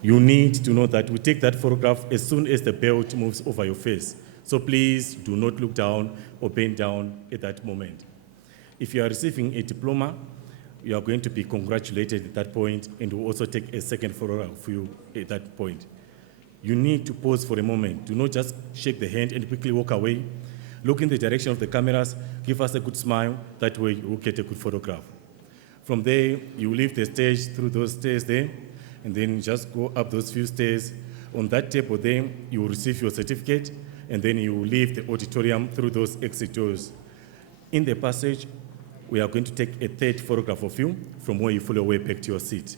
You need to know that we take that photograph as soon as the belt moves over your face. So please do not look down or bend down at that moment. If you are receiving a diploma, you are going to be congratulated at that point, and we'll also take a second photograph of you at that point. You need to pause for a moment. Do not just shake the hand and quickly walk away. Look in the direction of the cameras, give us a good smile, that way you will get a good photograph. From there, you leave the stage through those stairs there, and then just go up those few stairs. On that table there, you will receive your certificate, and then you will leave the auditorium through those exit doors. In the passage, we are going to take a third photograph of you from where you follow your way back to your seat.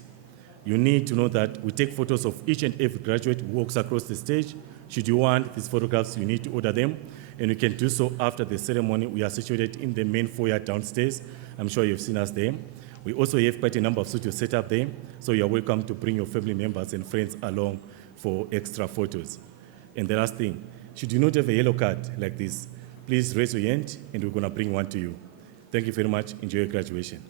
You need to know that we take photos of each and every graduate who walks across the stage. Should you want these photographs, you need to order them, and you can do so after the ceremony. We are situated in the main foyer downstairs. I'm sure you've seen us there. We also have quite a number of studios set up there, so you're welcome to bring your family members and friends along for extra photos. And the last thing, should you not have a yellow card like this, please raise your hand and we're going to bring one to you. Thank you very much. Enjoy your graduation.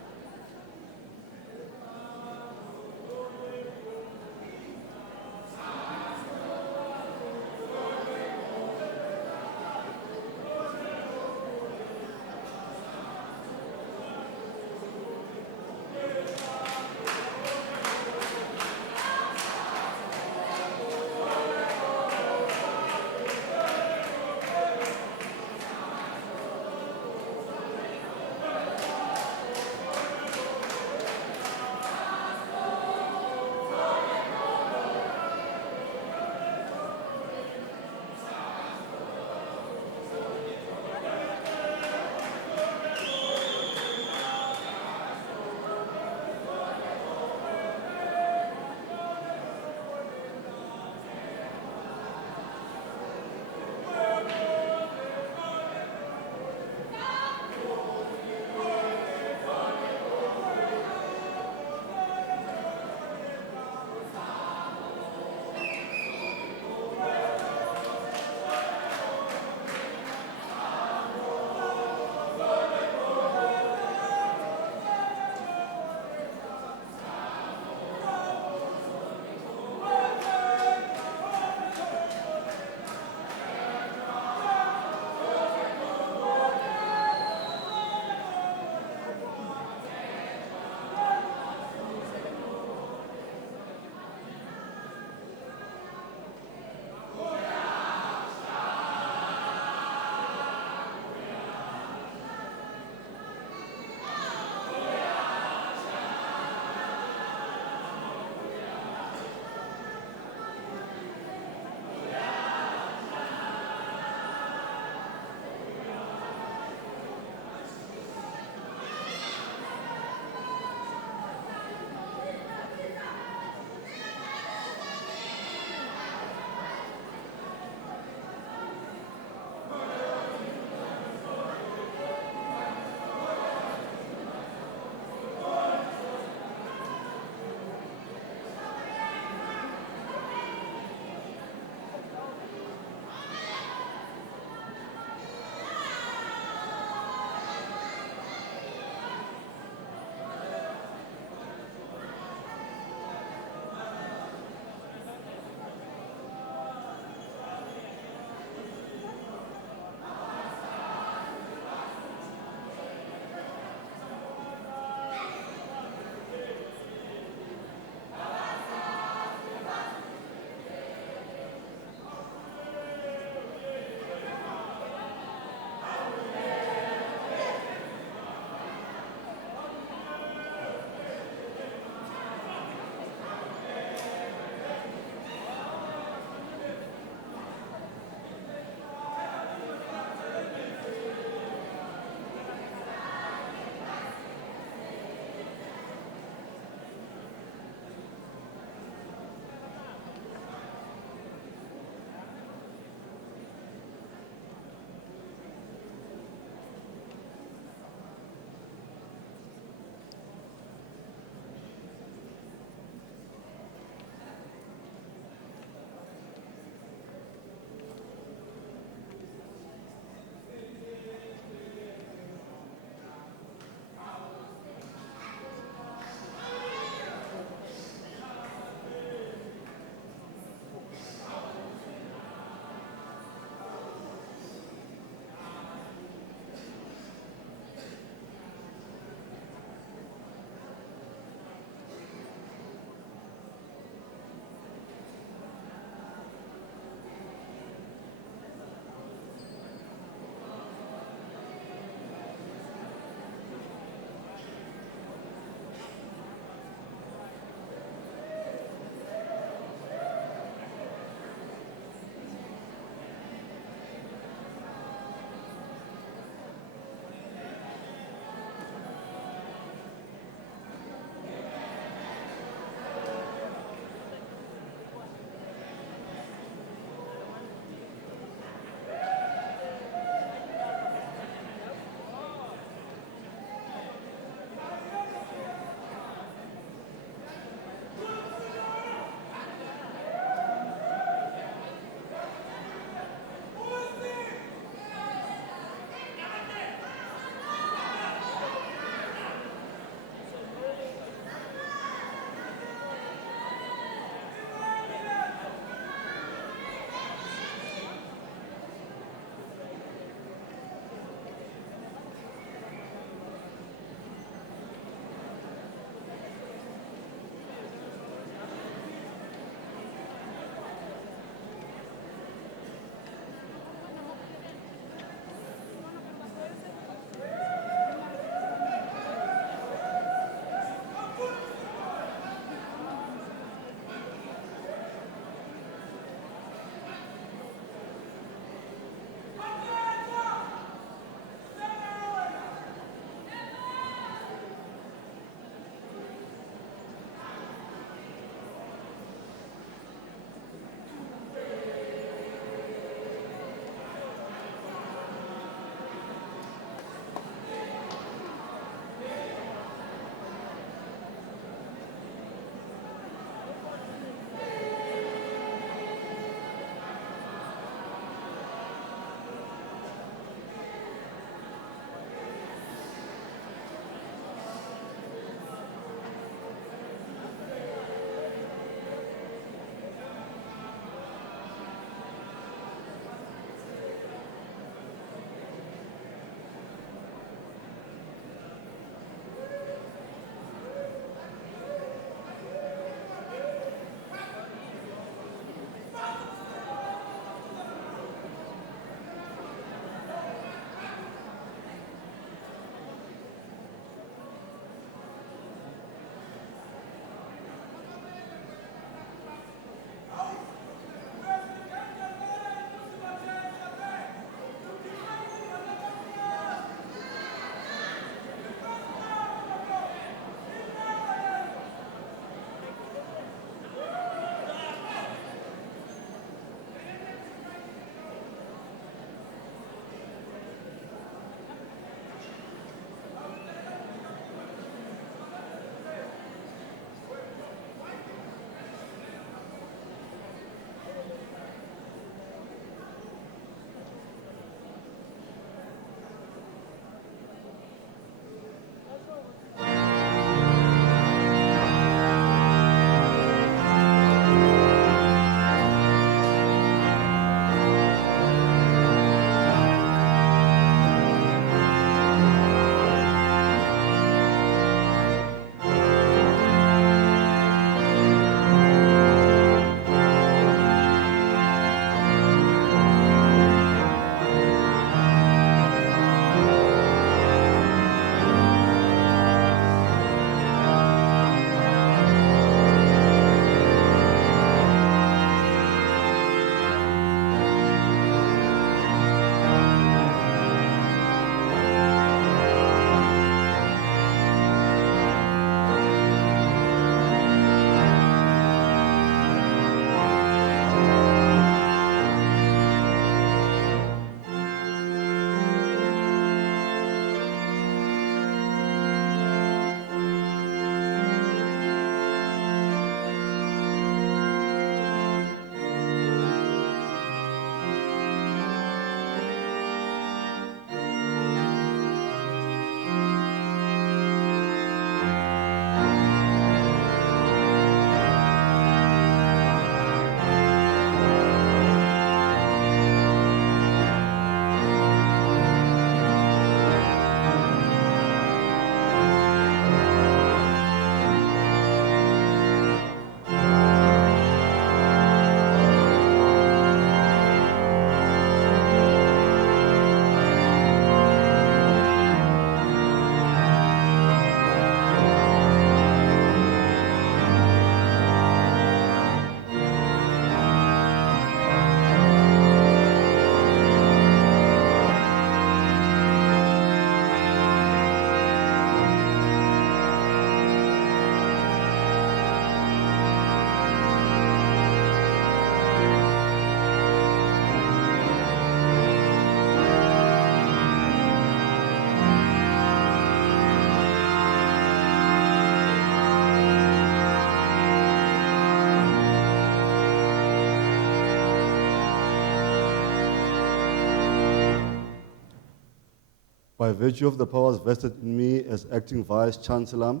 By virtue of the powers vested in me as acting Vice Chancellor,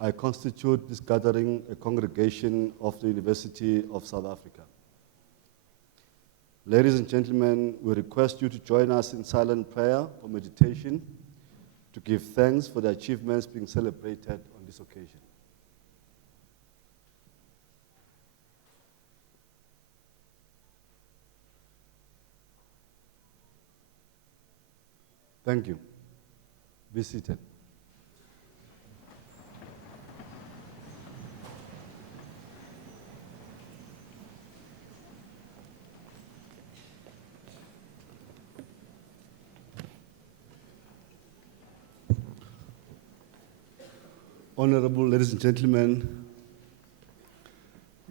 I constitute this gathering a congregation of the University of South Africa. Ladies and gentlemen, we request you to join us in silent prayer or meditation to give thanks for the achievements being celebrated on this occasion. Thank you. Be seated. Honorable ladies and gentlemen,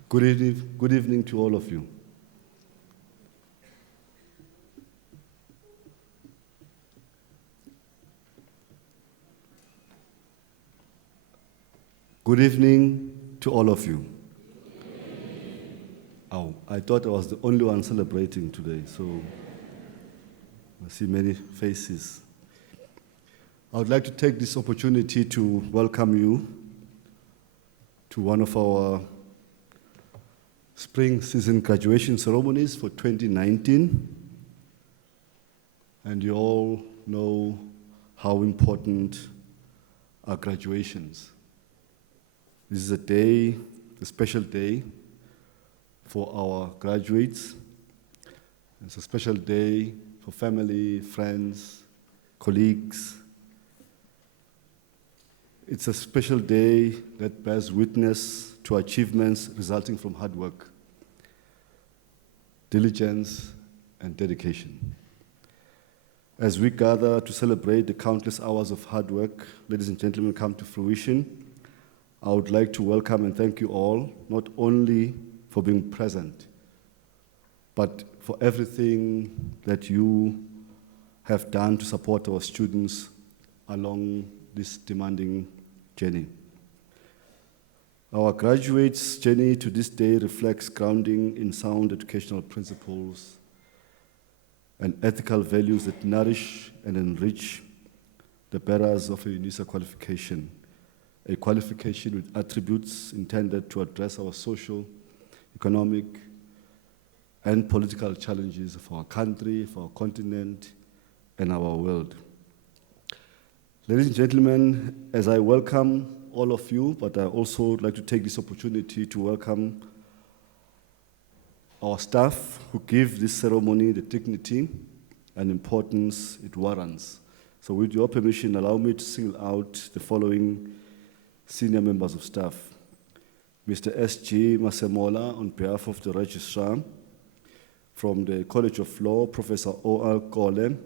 good evening to all of you. Good evening to all of you. Oh, I thought I was the only one celebrating today, so I see many faces. I would like to take this opportunity to welcome you to one of our spring season graduation ceremonies for 2019. And you all know how important are graduations. This is a special day for our graduates. It's a special day for family, friends, colleagues. It's a special day that bears witness to achievements resulting from hard work, diligence, and dedication. As we gather to celebrate the countless hours of hard work, ladies and gentlemen, come to fruition, I would like to welcome and thank you all, not only for being present, but for everything that you have done to support our students along this demanding journey. Our graduates' journey to this day reflects grounding in sound educational principles and ethical values that nourish and enrich the bearers of a Unisa qualification, a qualification with attributes intended to address our social, economic, and political challenges of our country, for our continent, and our world. Ladies and gentlemen, as I welcome all of you, but I also would like to take this opportunity to welcome our staff who give this ceremony the dignity and importance it warrants. So with your permission, allow me to single out the following senior members of staff. Mr. S.G. Masemola, on behalf of the Registrar. From the College of Law, Professor O.R. Kole,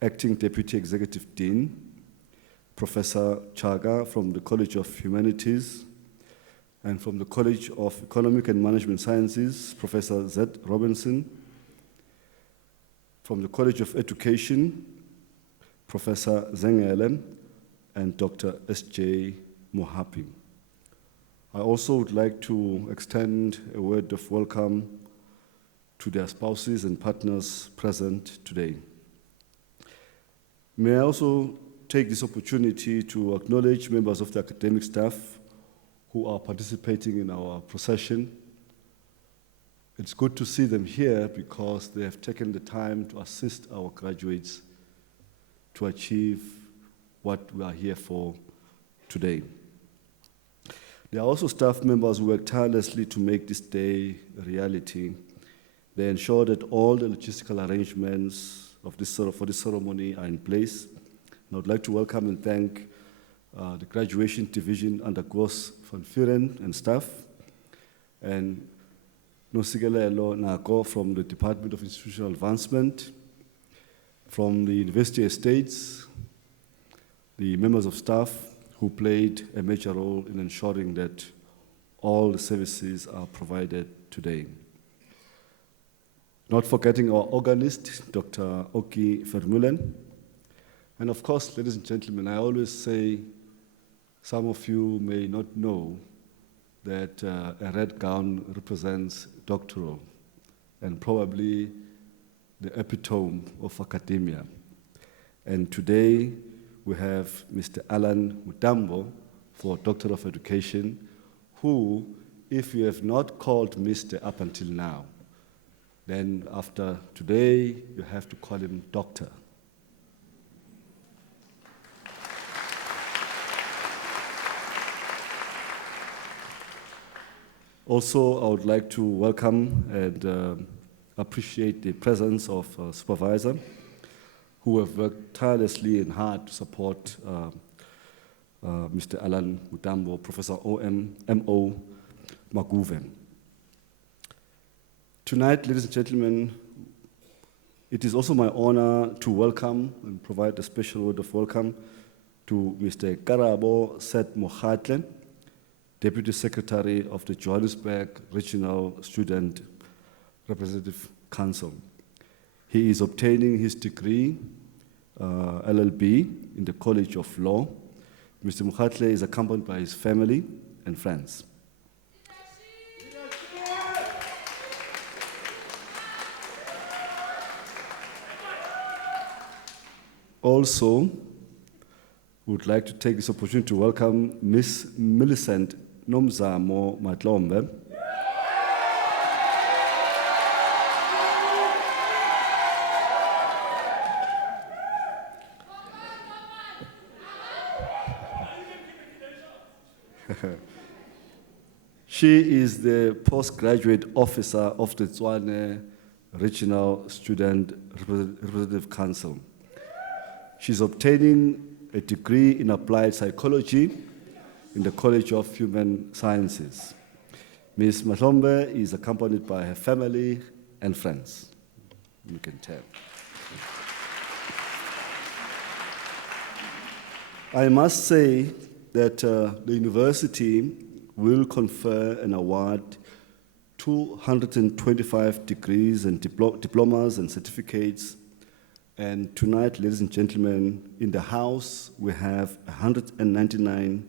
Acting Deputy Executive Dean. Professor Chaga from the College of Humanities. And from the College of Economic and Management Sciences, Professor Z. Robinson. From the College of Education, Professor Zengele and Dr. S.J. Mohapi. I also would like to extend a word of welcome to their spouses and partners present today. May I also take this opportunity to acknowledge members of the academic staff who are participating in our procession. It's good to see them here because they have taken the time to assist our graduates to achieve what we are here for today. There are also staff members who work tirelessly to make this day a reality. They ensure that all the logistical arrangements for this ceremony are in place. And I would like to welcome and thank the graduation division under Gos van Vuren and staff, and Nosigelelo Nako from the Department of Institutional Advancement, from the University Estates, the members of staff who played a major role in ensuring that all the services are provided today. Not forgetting our organist, Dr. Oki Vermeulen. And of course, ladies and gentlemen, I always say, some of you may not know that a red gown represents doctoral and probably the epitome of academia. And today we have Mr. Alan Mutombo for Doctor of Education, who, if you have not called Mr. up until now, then after today, you have to call him Doctor. Also, I would like to welcome and appreciate the presence of supervisor, who have worked tirelessly and hard to support Mr. Alan Mutombo, Professor M.O. Maguven. Tonight, ladies and gentlemen, it is also my honor to welcome and provide a special word of welcome to Mr. Karabo Seth Mohatle, Deputy Secretary of the Johannesburg Regional Student Representative Council. He is obtaining his degree, LLB, in the College of Law. Mr. Mohatle is accompanied by his family and friends. Also, we would like to take this opportunity to welcome Miss Millicent Nomzamo Matlombe. She is the postgraduate officer of the Tshwane Regional Student Representative Council. She's obtaining a degree in applied psychology in the College of Human Sciences. Ms. Matlombe is accompanied by her family and friends. You can tell. I must say that the university will confer and award 225 degrees and diplomas and certificates. And tonight, ladies and gentlemen, in the house, we have 199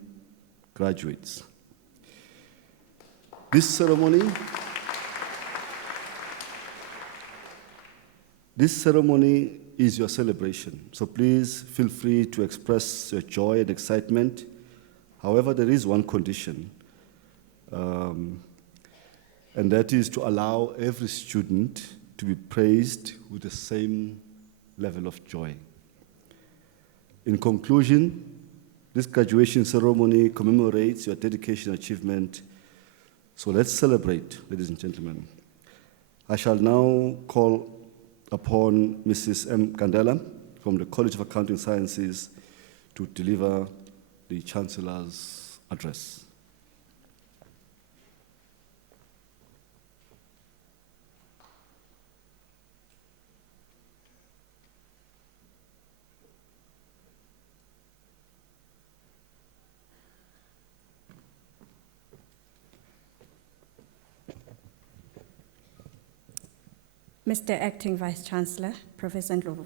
graduates. This ceremony is your celebration, so please feel free to express your joy and excitement. However, there is one condition, and that is to allow every student to be praised with the same level of joy. In conclusion, this graduation ceremony commemorates your dedication and achievement. So let's celebrate, ladies and gentlemen. I shall now call upon Mrs. M. Kandela from the College of Accounting Sciences to deliver the Chancellor's address. Mr. Acting Vice-Chancellor, Professor Ndlovu,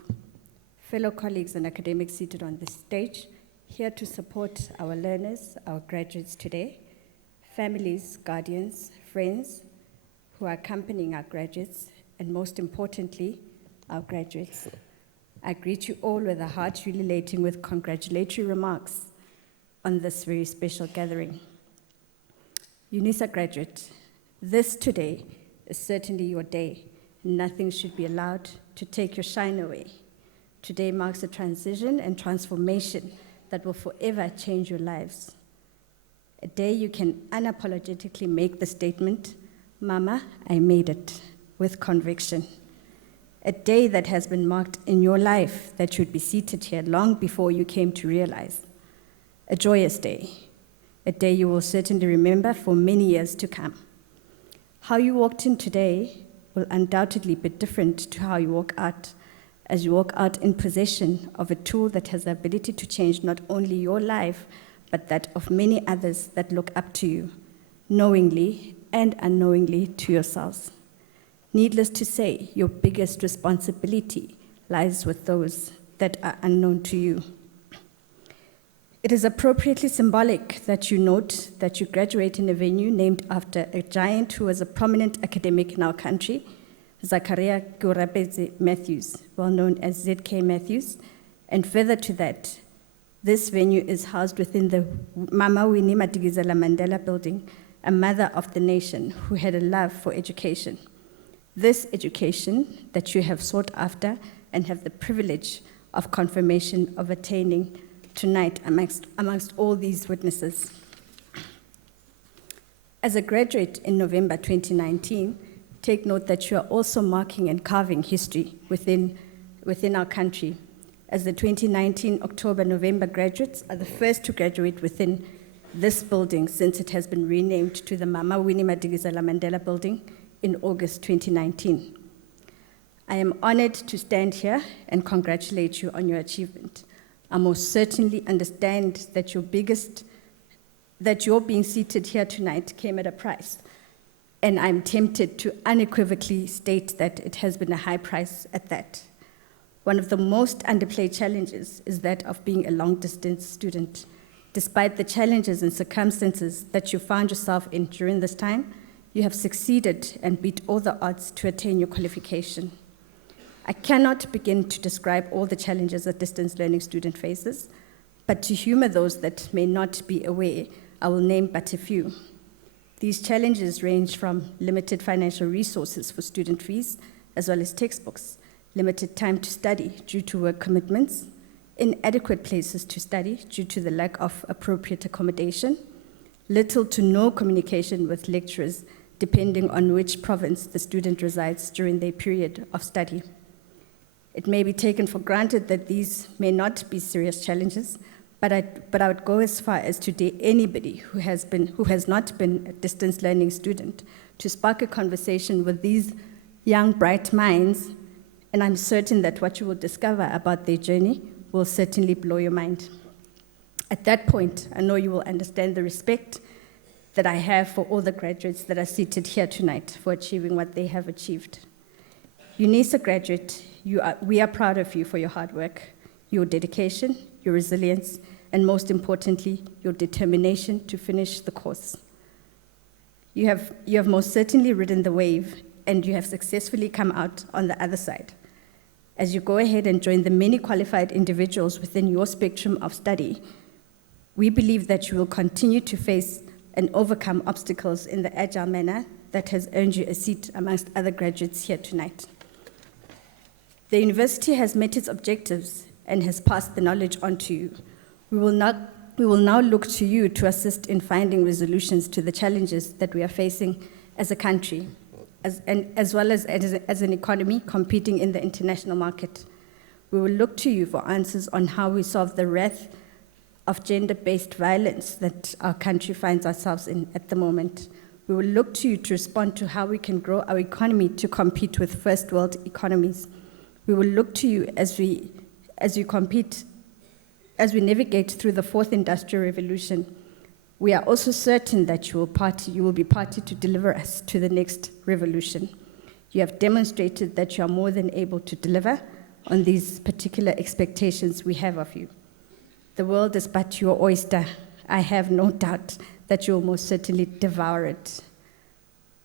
fellow colleagues and academics seated on this stage, here to support our learners, our graduates today, families, guardians, friends who are accompanying our graduates, and most importantly, our graduates. I greet you all with a heart relating with congratulatory remarks on this very special gathering. Unisa graduate, this today is certainly your day. Nothing should be allowed to take your shine away. Today marks a transition and transformation that will forever change your lives. A day you can unapologetically make the statement, Mama, I made it, with conviction. A day that has been marked in your life that you'd be seated here long before you came to realize. A joyous day, a day you will certainly remember for many years to come. How you walked in today will undoubtedly be different to how you walk out, as you walk out in possession of a tool that has the ability to change not only your life, but that of many others that look up to you, knowingly and unknowingly to yourselves. Needless to say, your biggest responsibility lies with those that are unknown to you. It is appropriately symbolic that you note that you graduate in a venue named after a giant who was a prominent academic in our country, Zachariah Gurabeze Matthews, well known as ZK Matthews, And further to that, this venue is housed within the Mama Winnie Madikizela Mandela building, a mother of the nation who had a love for education. This education that you have sought after and have the privilege of confirmation of attaining tonight amongst all these witnesses. As a graduate in November 2019, take note that you are also marking and carving history within our country, as the 2019 October-November graduates are the first to graduate within this building since it has been renamed to the Mama Winnie Madikizela Mandela building in August 2019. I am honored to stand here and congratulate you on your achievement. I most certainly understand that your being seated here tonight came at a price, and I'm tempted to unequivocally state that it has been a high price at that. One of the most underplayed challenges is that of being a long-distance student. Despite the challenges and circumstances that you found yourself in during this time, you have succeeded and beat all the odds to attain your qualification. I cannot begin to describe all the challenges a distance learning student faces, but to humor those that may not be aware, I will name but a few. These challenges range from limited financial resources for student fees, as well as textbooks, limited time to study due to work commitments, inadequate places to study due to the lack of appropriate accommodation, little to no communication with lecturers depending on which province the student resides during their period of study. It may be taken for granted that these may not be serious challenges, but I would go as far as to dare anybody who has not been a distance learning student to spark a conversation with these young, bright minds, and I'm certain that what you will discover about their journey will certainly blow your mind. At that point, I know you will understand the respect that I have for all the graduates that are seated here tonight for achieving what they have achieved. Unisa graduate, we are proud of you for your hard work, your dedication, your resilience, and most importantly, your determination to finish the course. You have most certainly ridden the wave, and you have successfully come out on the other side. As you go ahead and join the many qualified individuals within your spectrum of study, we believe that you will continue to face and overcome obstacles in the agile manner that has earned you a seat amongst other graduates here tonight. The university has met its objectives and has passed the knowledge on to you. We will now look to you to assist in finding resolutions to the challenges that we are facing as a country, as well as an economy competing in the international market. We will look to you for answers on how we solve the wrath of gender-based violence that our country finds ourselves in at the moment. We will look to you to respond to how we can grow our economy to compete with first world economies. We will look to you as we navigate through the fourth industrial revolution. We are also certain that you will be party to deliver us to the next revolution. You have demonstrated that you are more than able to deliver on these particular expectations we have of you. The world is but your oyster. I have no doubt that you will most certainly devour it.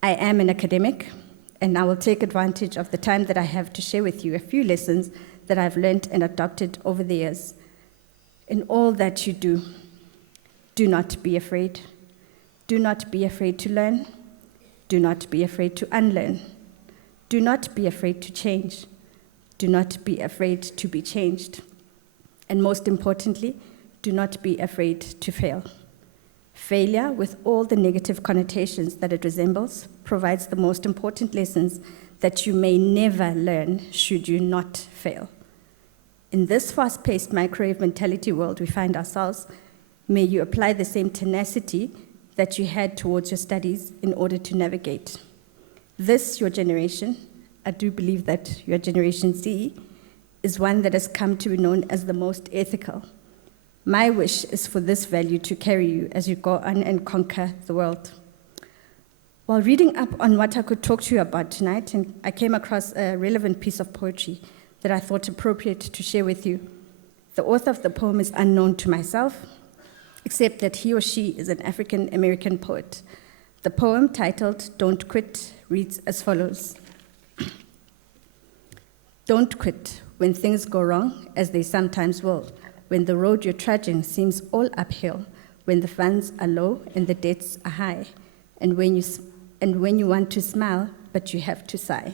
I am an academic, and I will take advantage of the time that I have to share with you a few lessons that I've learned and adopted over the years. In all that you do, do not be afraid. Do not be afraid to learn. Do not be afraid to unlearn. Do not be afraid to change. Do not be afraid to be changed. And most importantly, do not be afraid to fail. Failure, with all the negative connotations that it resembles, provides the most important lessons that you may never learn should you not fail. In this fast-paced microwave mentality world we find ourselves, may you apply the same tenacity that you had towards your studies in order to navigate. This, your generation, I do believe that your Generation Z, is one that has come to be known as the most ethical. My wish is for this value to carry you as you go on and conquer the world. While reading up on what I could talk to you about tonight, and I came across a relevant piece of poetry that I thought appropriate to share with you. The author of the poem is unknown to myself, except that he or she is an African-American poet. The poem, titled "Don't Quit," reads as follows. Don't quit when things go wrong, as they sometimes will, when the road you're trudging seems all uphill, when the funds are low and the debts are high, and when you want to smile, but you have to sigh.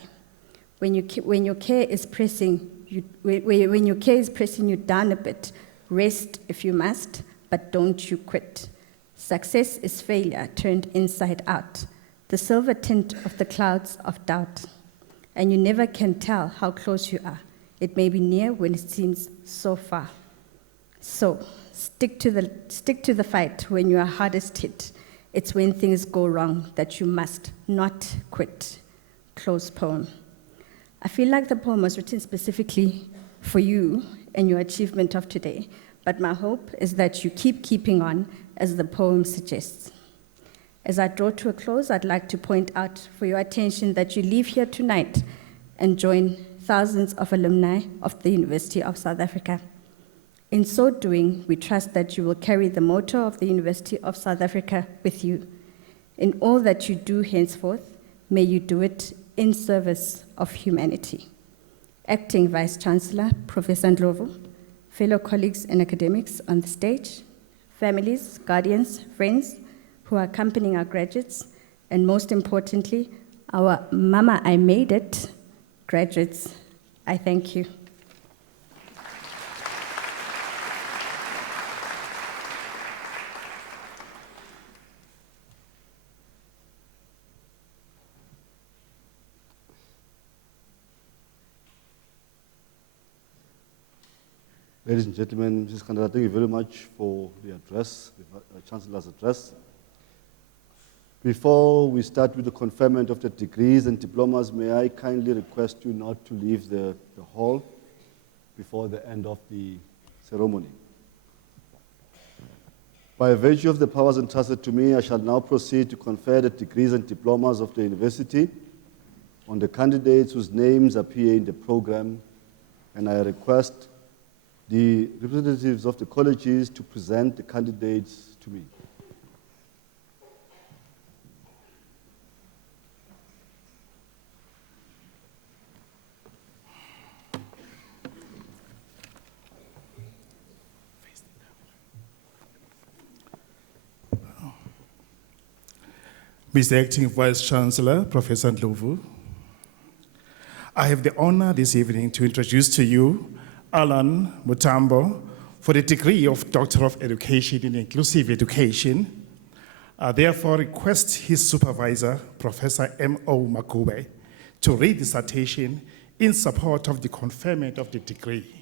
When your care is pressing you down a bit, rest if you must, but don't you quit. Success is failure turned inside out, the silver tint of the clouds of doubt. And you never can tell how close you are. It may be near when it seems so far. So, stick to the fight when you are hardest hit. It's when things go wrong that you must not quit. Close poem. I feel like the poem was written specifically for you and your achievement of today, but my hope is that you keep keeping on as the poem suggests. As I draw to a close, I'd like to point out for your attention that you leave here tonight and join thousands of alumni of the University of South Africa. In so doing, we trust that you will carry the motto of the University of South Africa with you. In all that you do henceforth, may you do it in service of humanity. Acting Vice-Chancellor, Professor Ndlovu, fellow colleagues and academics on the stage, families, guardians, friends who are accompanying our graduates, and most importantly, our Mama I Made It graduates, I thank you. Ladies and gentlemen, Mrs. Kandala, thank you very much for the address, the Chancellor's address. Before we start with the conferment of the degrees and diplomas, may I kindly request you not to leave the hall before the end of the ceremony. By virtue of the powers entrusted to me, I shall now proceed to confer the degrees and diplomas of the university on the candidates whose names appear in the program, and I request the representatives of the colleges to present the candidates to me. Mr. Acting Vice-Chancellor, Professor Ndlovu, I have the honor this evening to introduce to you Alan Mutombo for the degree of Doctor of Education in Inclusive Education. I therefore request his supervisor, Professor M.O. Makube, to read the citation in support of the conferment of the degree.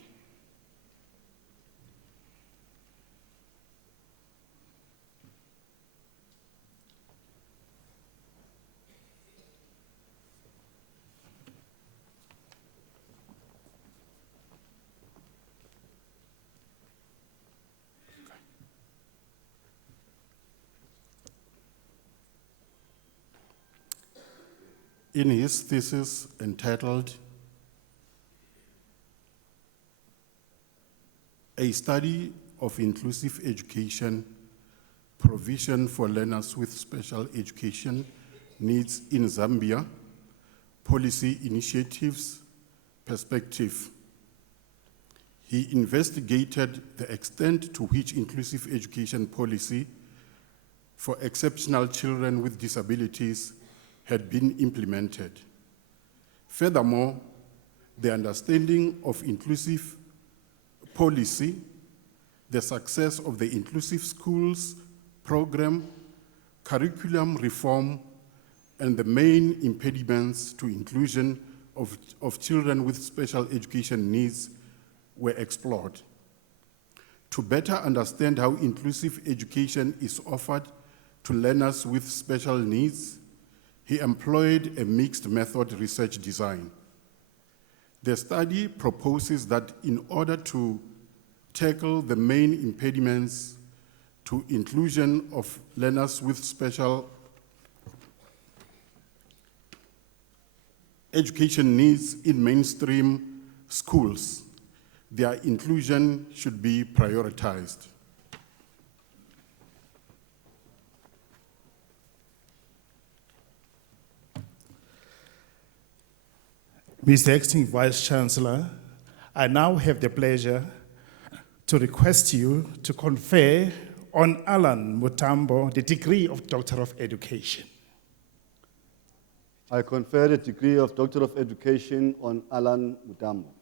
In his thesis entitled A Study of Inclusive Education, Provision for Learners with Special Education Needs in Zambia, Policy Initiatives, Perspective, he investigated the extent to which inclusive education policy for exceptional children with disabilities had been implemented. Furthermore, the understanding of inclusive policy, the success of the Inclusive Schools program, curriculum reform, and the main impediments to inclusion of children with special education needs were explored. To better understand how inclusive education is offered to learners with special needs, he employed a mixed method research design. The study proposes that in order to tackle the main impediments to inclusion of learners with special education needs in mainstream schools, their inclusion should be prioritized. Mr. Acting Vice Chancellor, I now have the pleasure to request you to confer on Alan Mutombo the degree of Doctor of Education. I confer the degree of Doctor of Education on Alan Mutombo.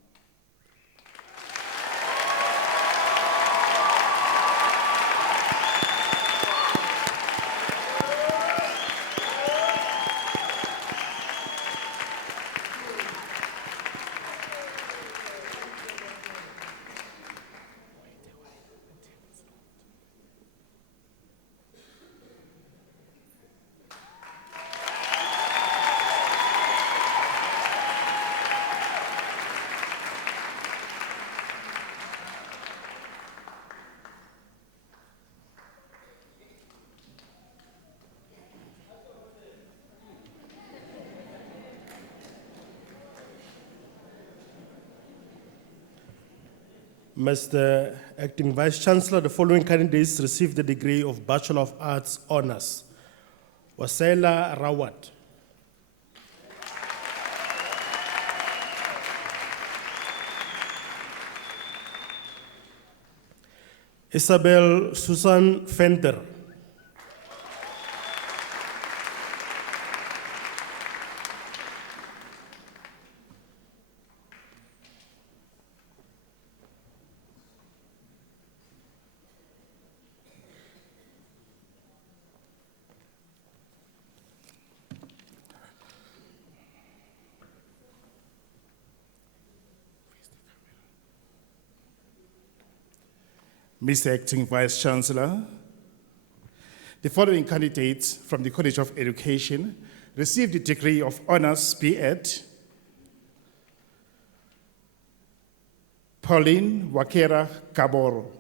Mr. Acting Vice Chancellor, the following candidates received the degree of Bachelor of Arts Honours. Wasela Rawat. Isabel Susan Fender. Mr. Acting Vice Chancellor, the following candidates from the College of Education received the degree of Honours B.Ed. Pauline Wakera Kaboro.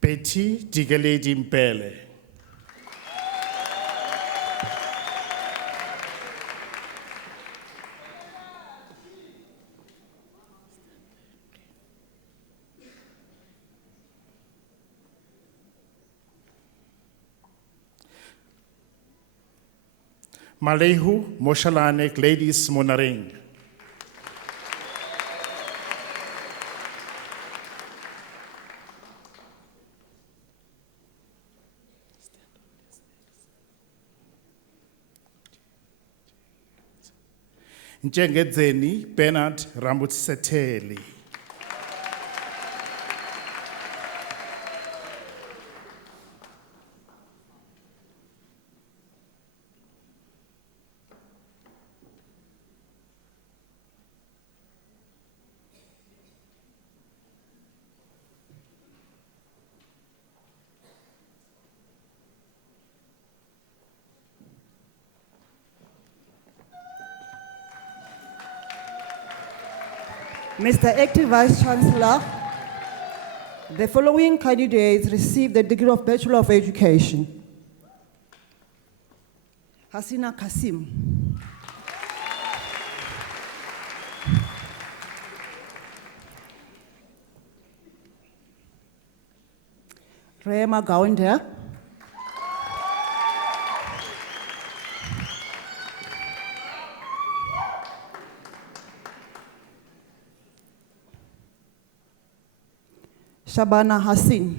Betty Digeledi Mpele. Malehu Moshalane Gladys Monaring. Njengedzeni Bernard Ramutseteli. Mr. Acting Vice Chancellor, the following candidates received the degree of Bachelor of Education. Hasina Kasim. Rema Gaunder. Shabana Hassin.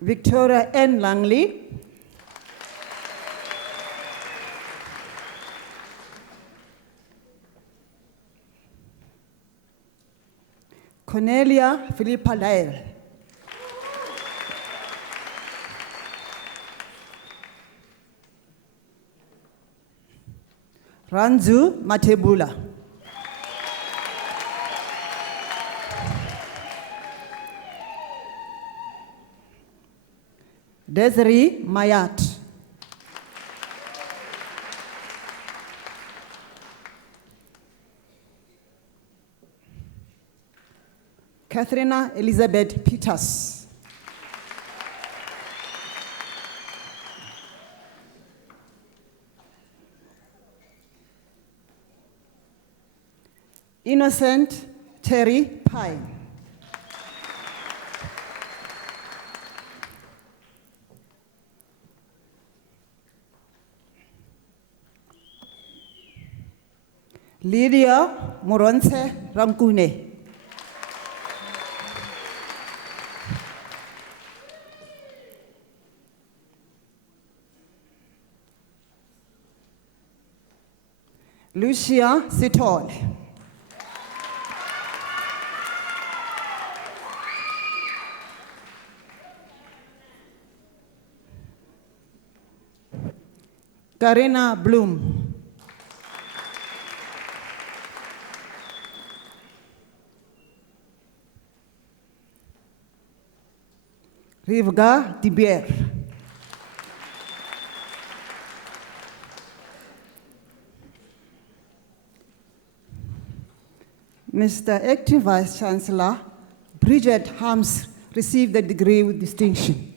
Victoria N. Langley. Cornelia Philippa Lael. Ranzu Matebula. Desiree Mayat. Katharina Elizabeth Peters. Innocent Terry Pine. Lydia Moronse Ramkune. Lucia Sitole. Karina Bloom. Rivga Dibier. Mr. Acting Vice Chancellor, Bridget Harms received the degree with distinction.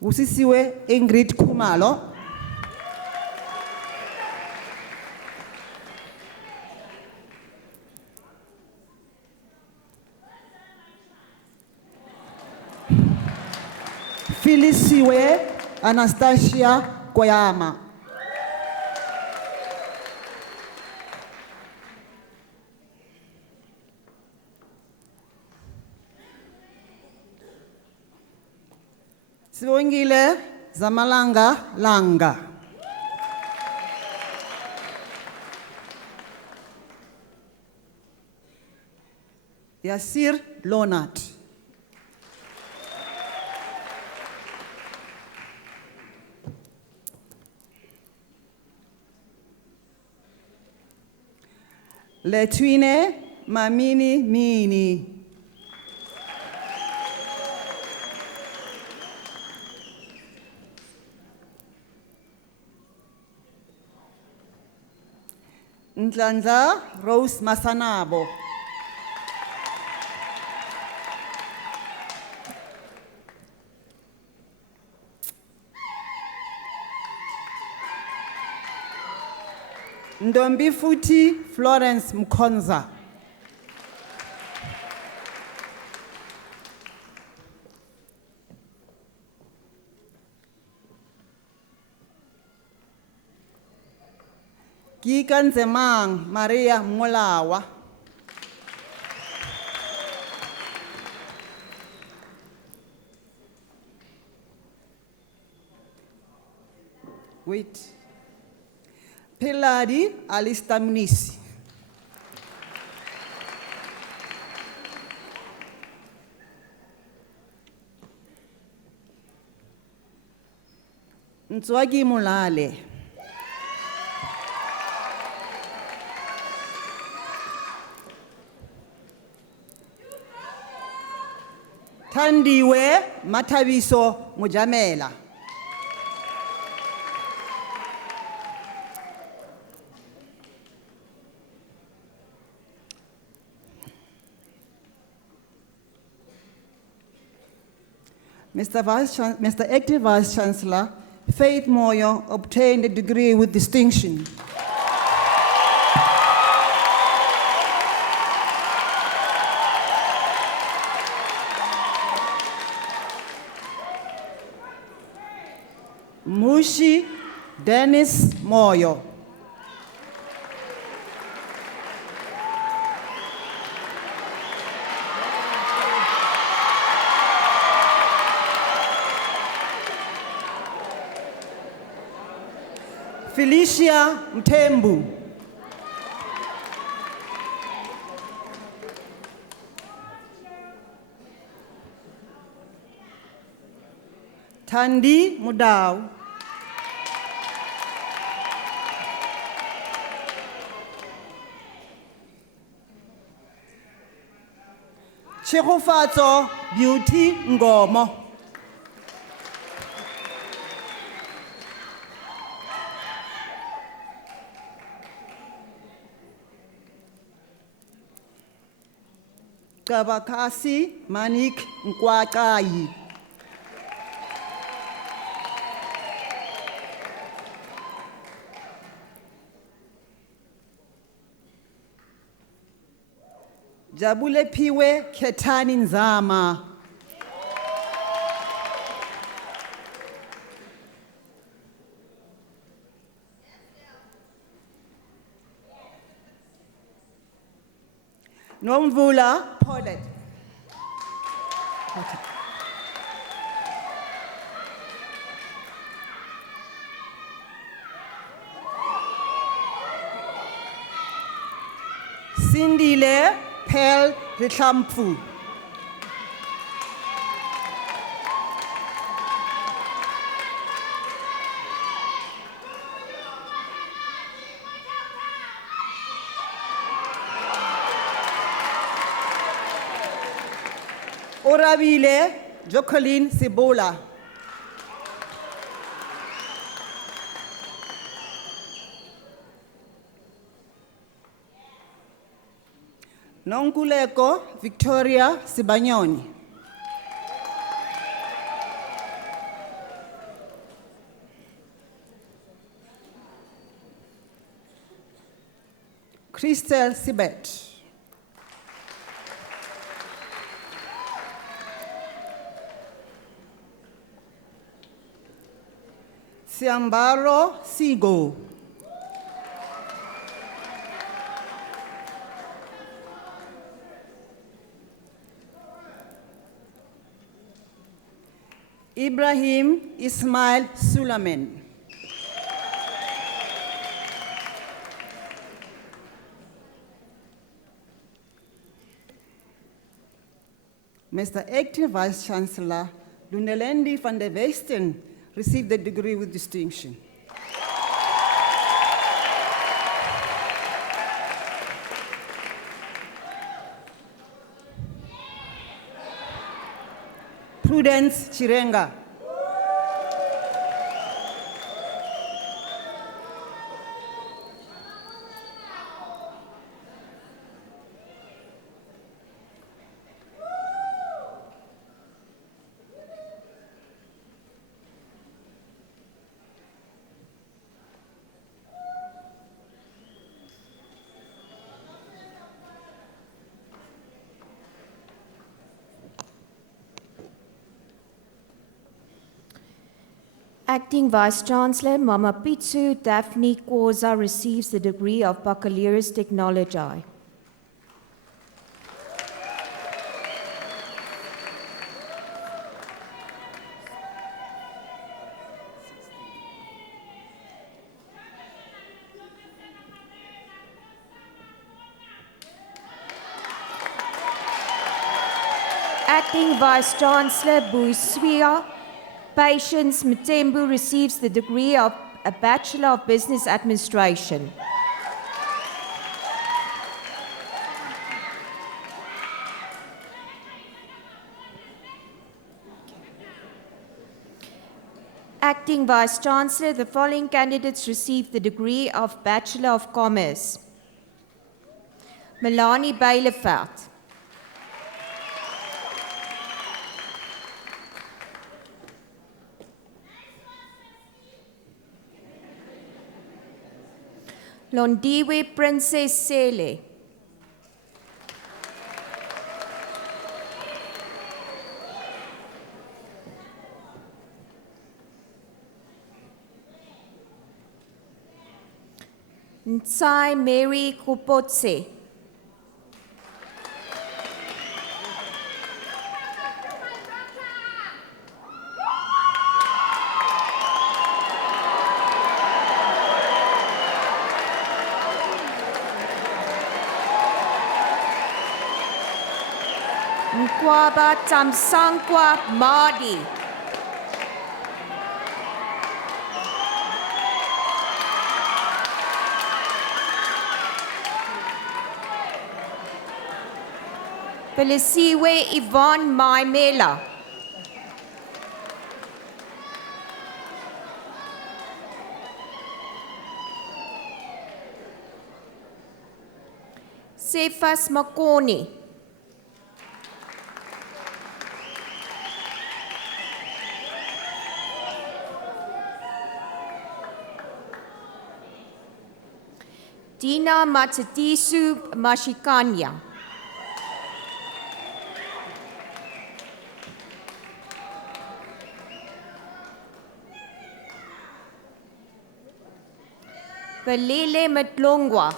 Usisiwe Ingrid Kumalo. Phyllis Anastasia Koyama. Sibongile Zamalanga Langa. Yasir Lonat. Letwine Mamini Mini. Ntlanza Rose Masanabo. Ndombi Futi Florence Mkonza. Kikanzemang Maria Molawa. Wait. Piladi Alistamunisi. Ntswaki Mulale. Thandiwe Mathabiso Mujamela. Mr. Acting Vice Chancellor, Faith Moyo obtained a degree with distinction. Mushi Dennis Moyo. Felicia Mtembu. Thandi Mudau. Chegofatso Beauty Ngomo. Kabakasi Manik Nkwakai. Jabule Piwe Ketani Nzama. Nomvula Paulette. Sindile Pel Ritlampu. Orabile Jacqueline Sibola. Nonkuleko Victoria Sibanyoni. Christelle Sibet. Siambaro Sigo. Ibrahim Ismail Sulaman. Mr. Acting Vice Chancellor Lunelendi van der Westen received the degree with distinction. Prudence Chirenga. Acting Vice-Chancellor Mama Pitsu Daphne Koza receives the degree of Baccalaureus Technology. Acting Vice-Chancellor Buiswia Patience Mutombo receives the degree of a Bachelor of Business Administration. Acting Vice-Chancellor, the following candidates receive the degree of Bachelor of Commerce. Melanie Beileveld. Londiwe Princess Sele. Ntsai Mary Kupotse. Nkwaba Tamsankwa Madi. Felisiwe Yvonne Maimela. Cephas Makoni. Dina Matatisu Mashikanya. Valile Matlongwa.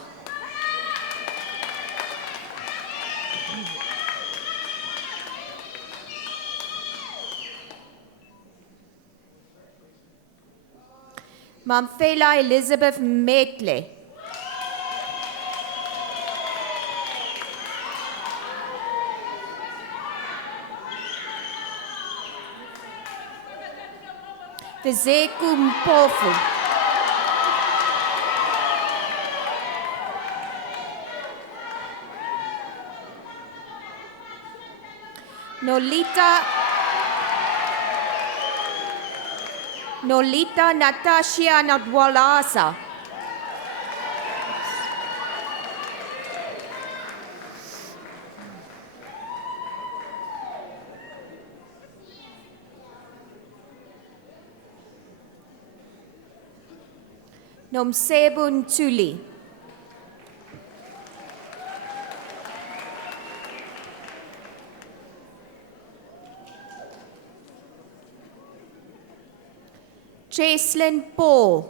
Mamfela Elizabeth Metle. Vizeku Mpofu. Nolita Natasha Nadwalasa. Nomsebu Ntuli. Jacelyn Paul.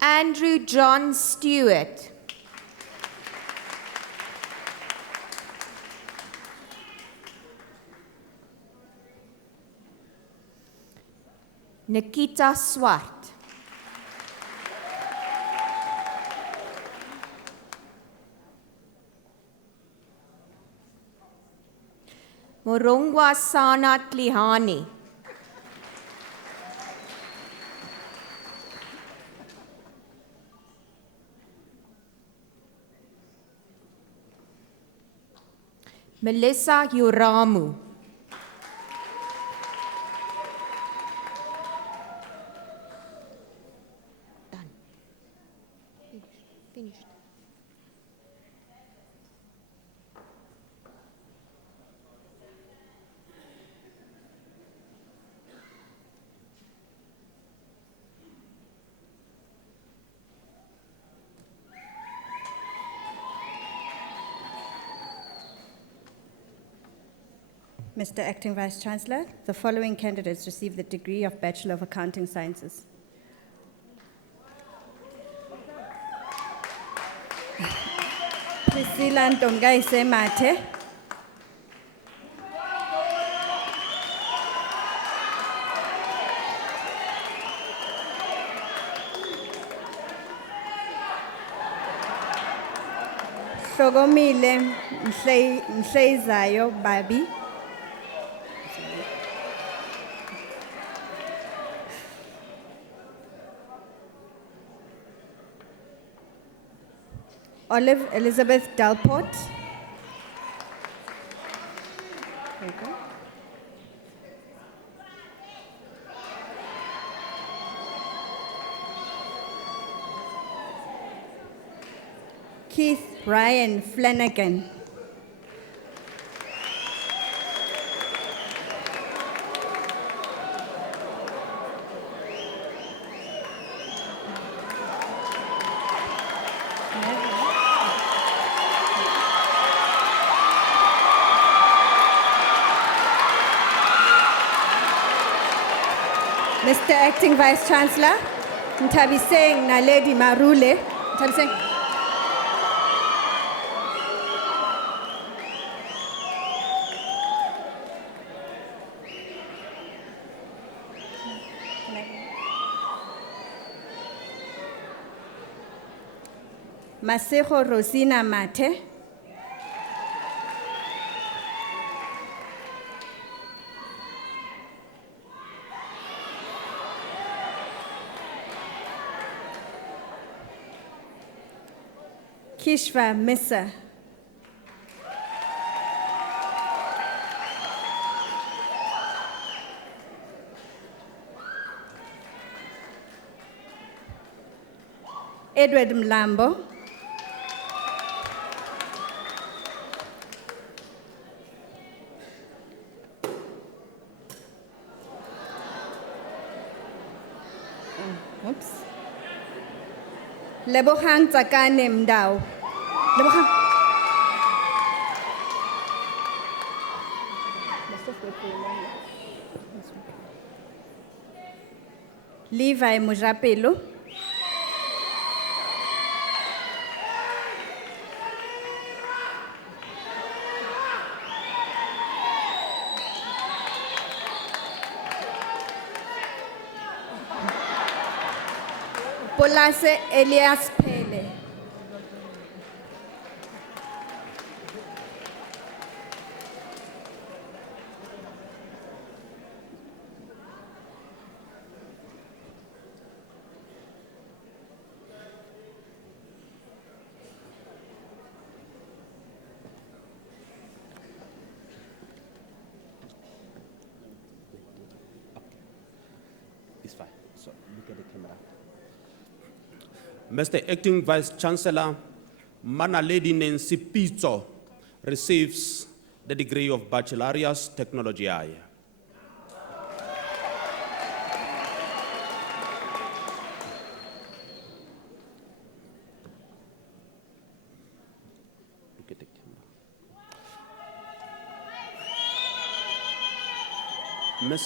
Andrew John Stewart. Nikita Swart. Morongwa Sanat Lihani. Melissa Yuramu. Done. Finished. Mr. Acting Vice Chancellor, the following candidates received the degree of Bachelor of Accounting Sciences. Priscilla Ntongaise Mate. Sogomile Mhleizayo Babi. Olive Elizabeth Dalport. There you go. Keith Ryan Flanagan. Mr. Acting Vice Chancellor, Ntabiseng Naledi Marule. Ntabiseng. Masego Rosina Mate. Kishva Missa. Edward Mlambo. Lebogang Tsakane Mdau. Lebogang. Levi Mujapelo. Polase Elias Pele. It's fine. So look at the camera. Mr. Acting Vice Chancellor, Manaledi Nancy Pizzo receives the degree of Baccalaureus Technologiae. Look at the camera.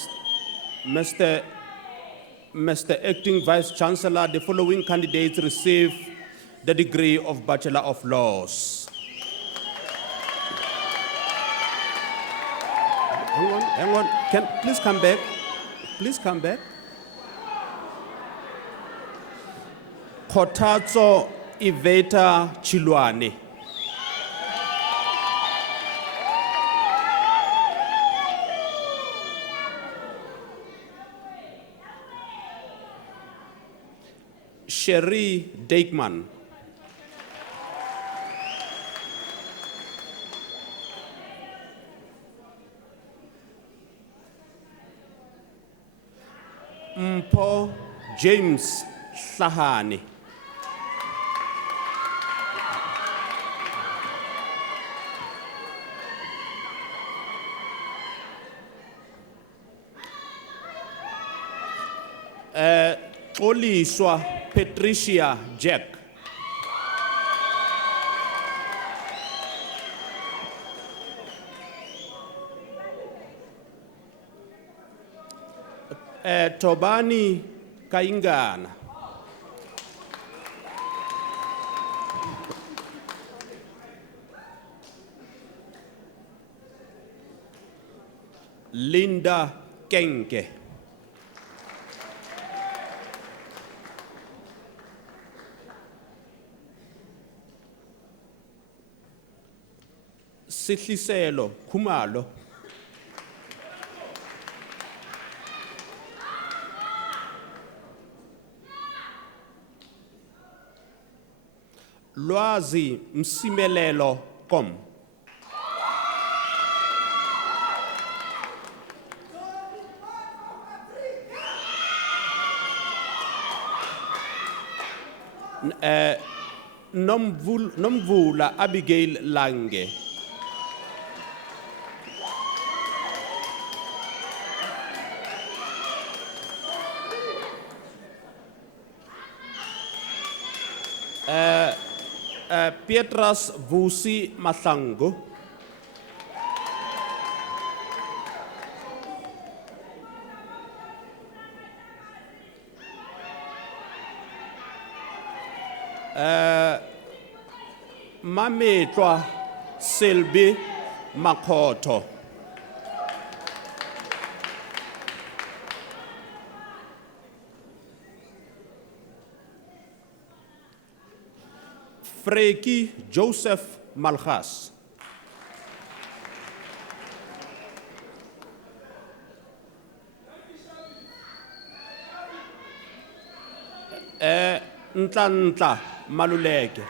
Mr. Acting Vice Chancellor, the following candidates receive the degree of Bachelor of Laws. Hang on. Please come back. Please come back. Kotatso Iveta Chilwane. Sherry Dakeman. Mpo James Sahani. Oliswa Patricia Jack. Tobani Kaingana. Linda Kenke. Sihliselo Khumalo. Lwazi Msimelelo Kom. Nomvula Abigail Lange. Pietras Vusi Masango. Mametwa Selby Makoto. Freki Joseph Malchas. Ntla Maluleke.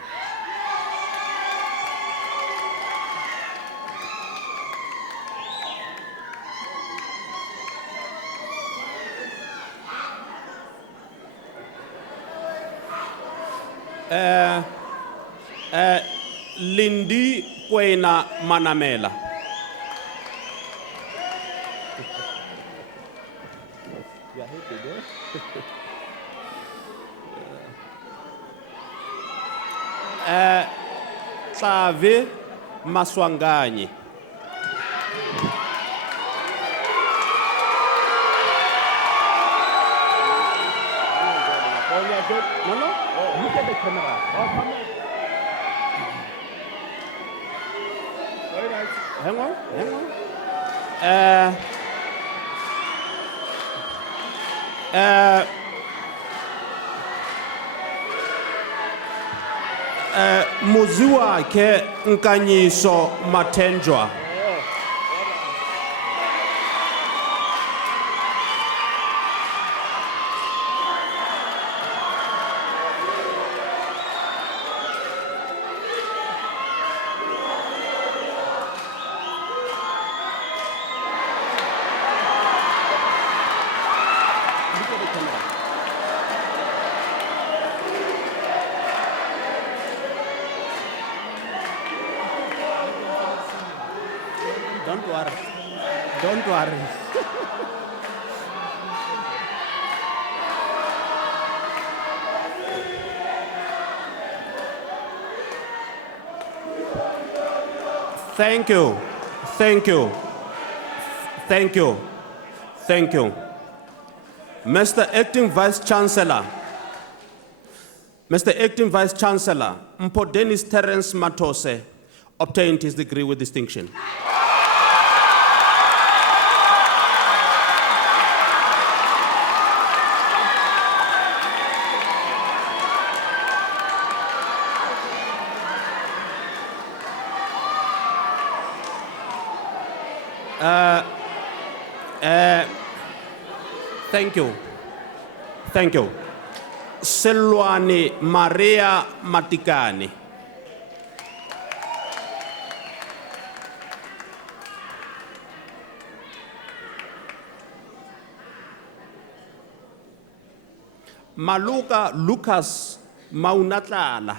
Lindy Kwena Manamela. Tlave Maswanganyi. No, no, look at the camera. Oh, come on. Very nice. Hang on, hang on. Muziwa ke Nkanyiso Matenjwa. Don't worry. Don't worry. Thank you. Thank you. Thank you. Thank you. Mr. Acting Vice Chancellor. Mr. Acting Vice Chancellor, Mpo Dennis Terence Matose obtained his degree with distinction. Thank you. Thank you. Selwani Maria Matikani. Maluka Lucas Maunatlala.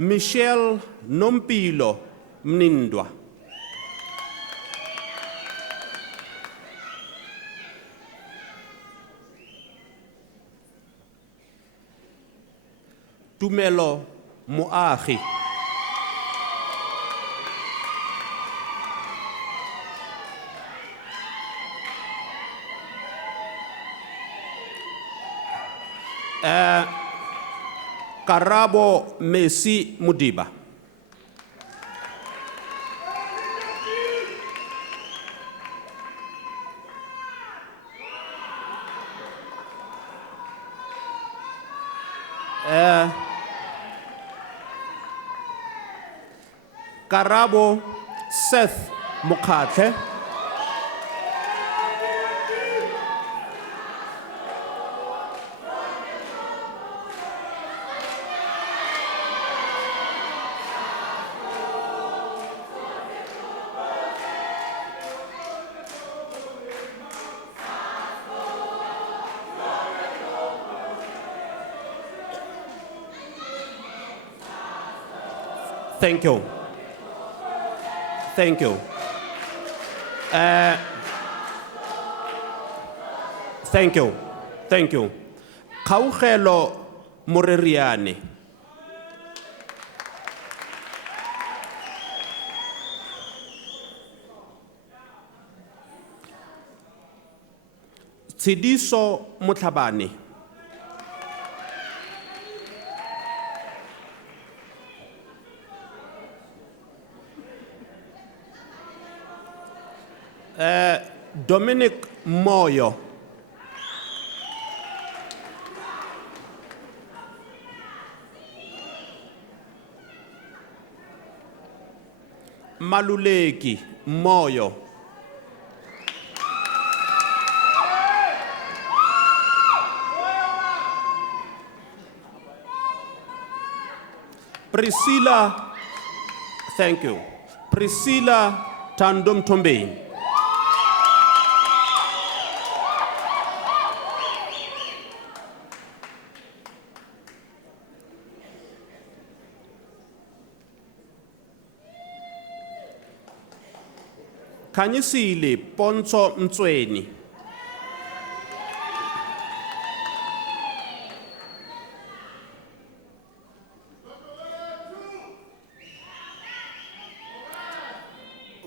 Michelle Nompilo Mnindwa. Tumelo Moagi. Karabo Messi Mudiba. Karabo Seth Mokate. Thank you. Thank you. Thank you. Thank you. Kaugelo Moreriane. Tsidiso Mutlabane. Dominic Moyo. Maluleki Moyo. Priscilla, thank you. Priscilla Tandom Tombe. Khanyisile Pontsho Mtsweni.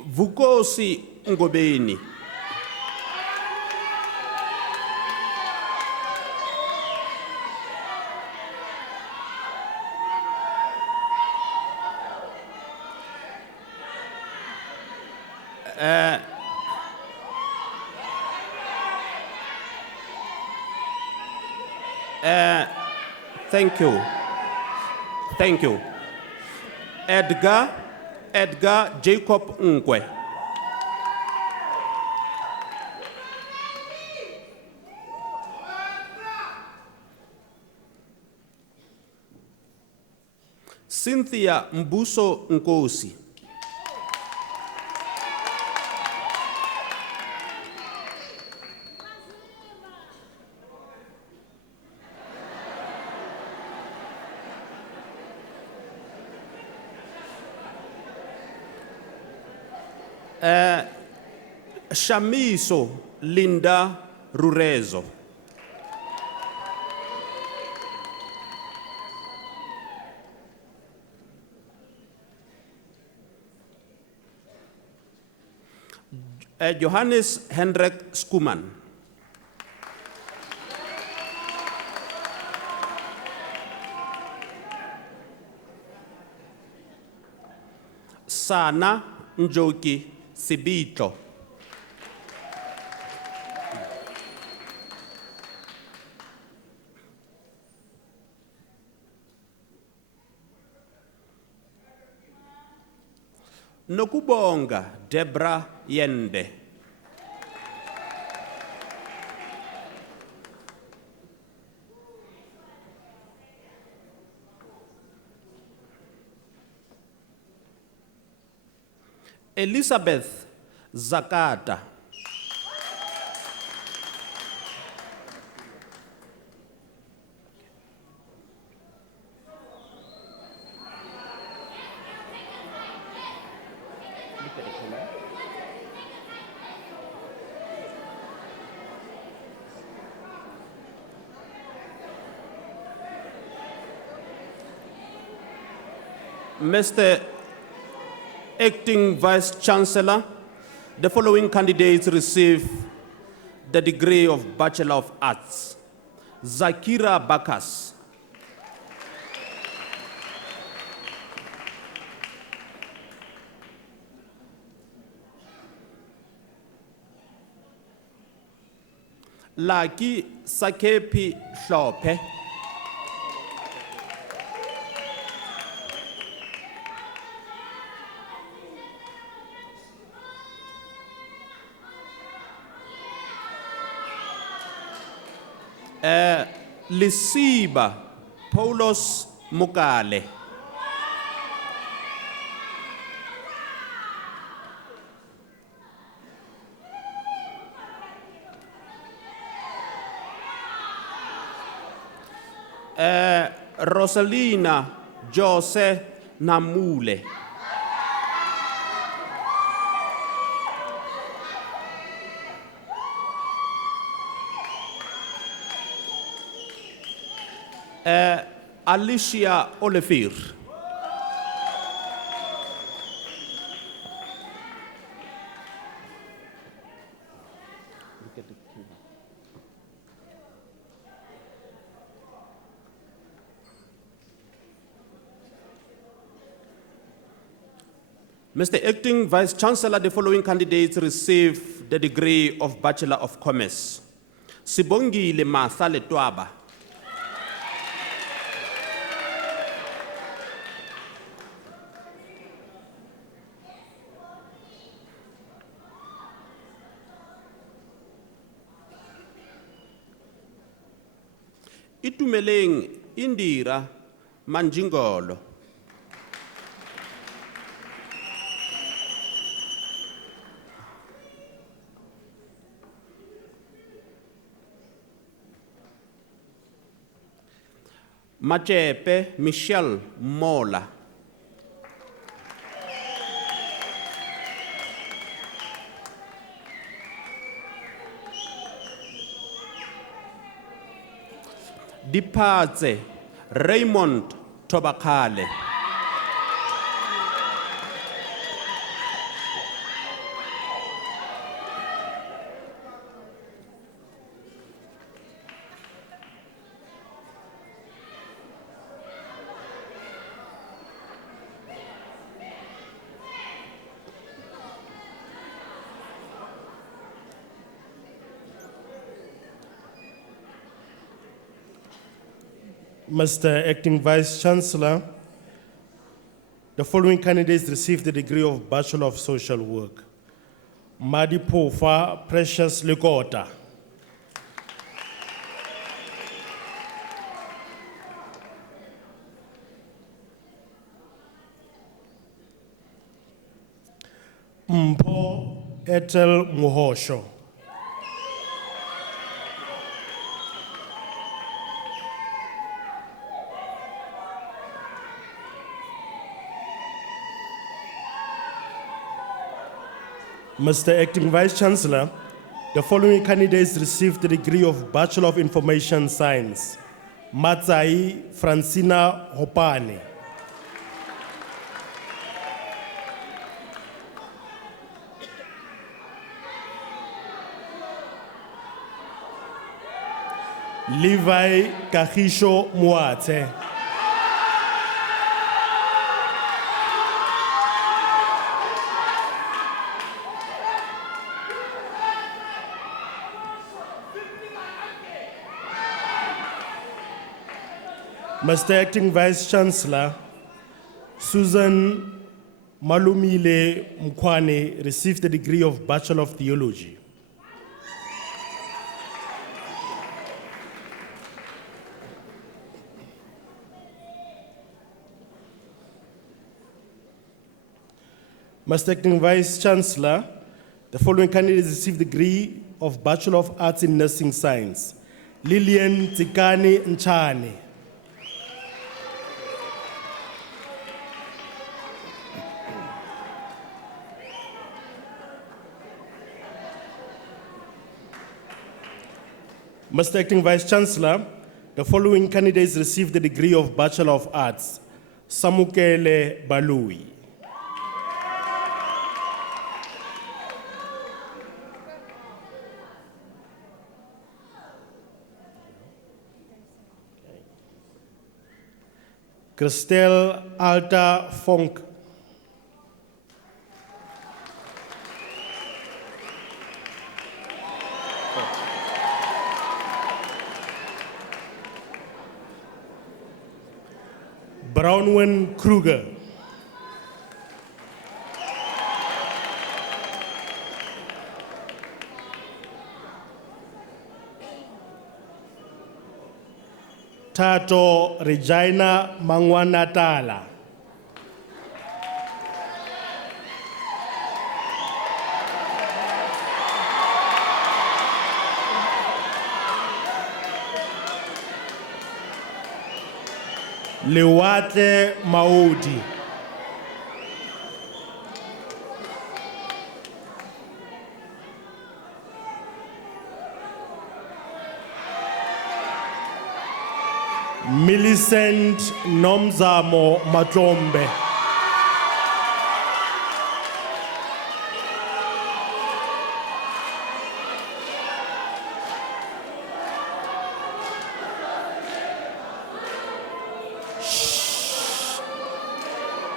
Vukosi Ngobeni. Thank you. Thank you. Edgar Jacob Nkwe. Cynthia Mbuso Nkosi. Shamiso Linda Rurezo. Johannes Hendrik Skuman. Sana Njoki Sibito. Nokubonga Debra Yende. Elizabeth Zakata. Mr. Acting Vice Chancellor, the following candidates receive the degree of Bachelor of Arts. Zakira Bakas. Laki Sakepi Hlophe. Lisiba Paulos Mukale. Rosalina Jose Namule. Alicia Olefir. Mr. Acting Vice Chancellor, the following candidates receive the degree of Bachelor of Commerce. Sibongile Martha Letwaba. Itumeleng Indira Manjingolo. Machepe Michelle Mola. Dipatse Raymond Tobakale. Mr. Acting Vice Chancellor, the following candidates received the degree of Bachelor of Social Work. Madipofa Precious Lekota. Mpho Ethel Muhosho. Mr. Acting Vice Chancellor, the following candidates received the degree of Bachelor of Information Science. Matsai Francina Hopane. Levi Kahisho Muate. Mr. Acting Vice Chancellor, Susan Malumile Mkwane received the degree of Bachelor of Theology. Mr. Acting Vice Chancellor, the following candidates received the degree of Bachelor of Arts in Nursing Science. Lillian Tsikani Nchane. Mr. Acting Vice Chancellor, the following candidates received the degree of Bachelor of Arts. Samukele Balui. Christelle Alta Fonk. Brownwen Kruger. Tato Regina Mangwanatala. Lewate Maudi. Millicent Nomzamo Matlombe.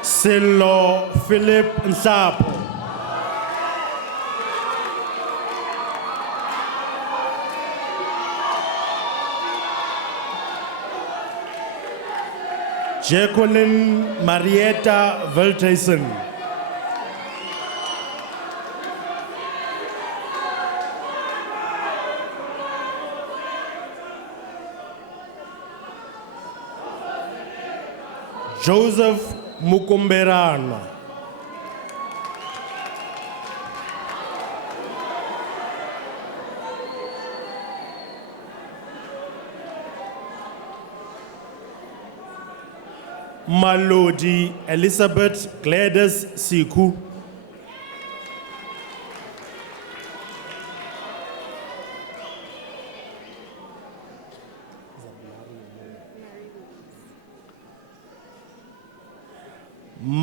Silo Philip Nsapo. Jacqueline Marietta Veltesen. Joseph Mukumberano. Malodi Elizabeth Gladys Siku.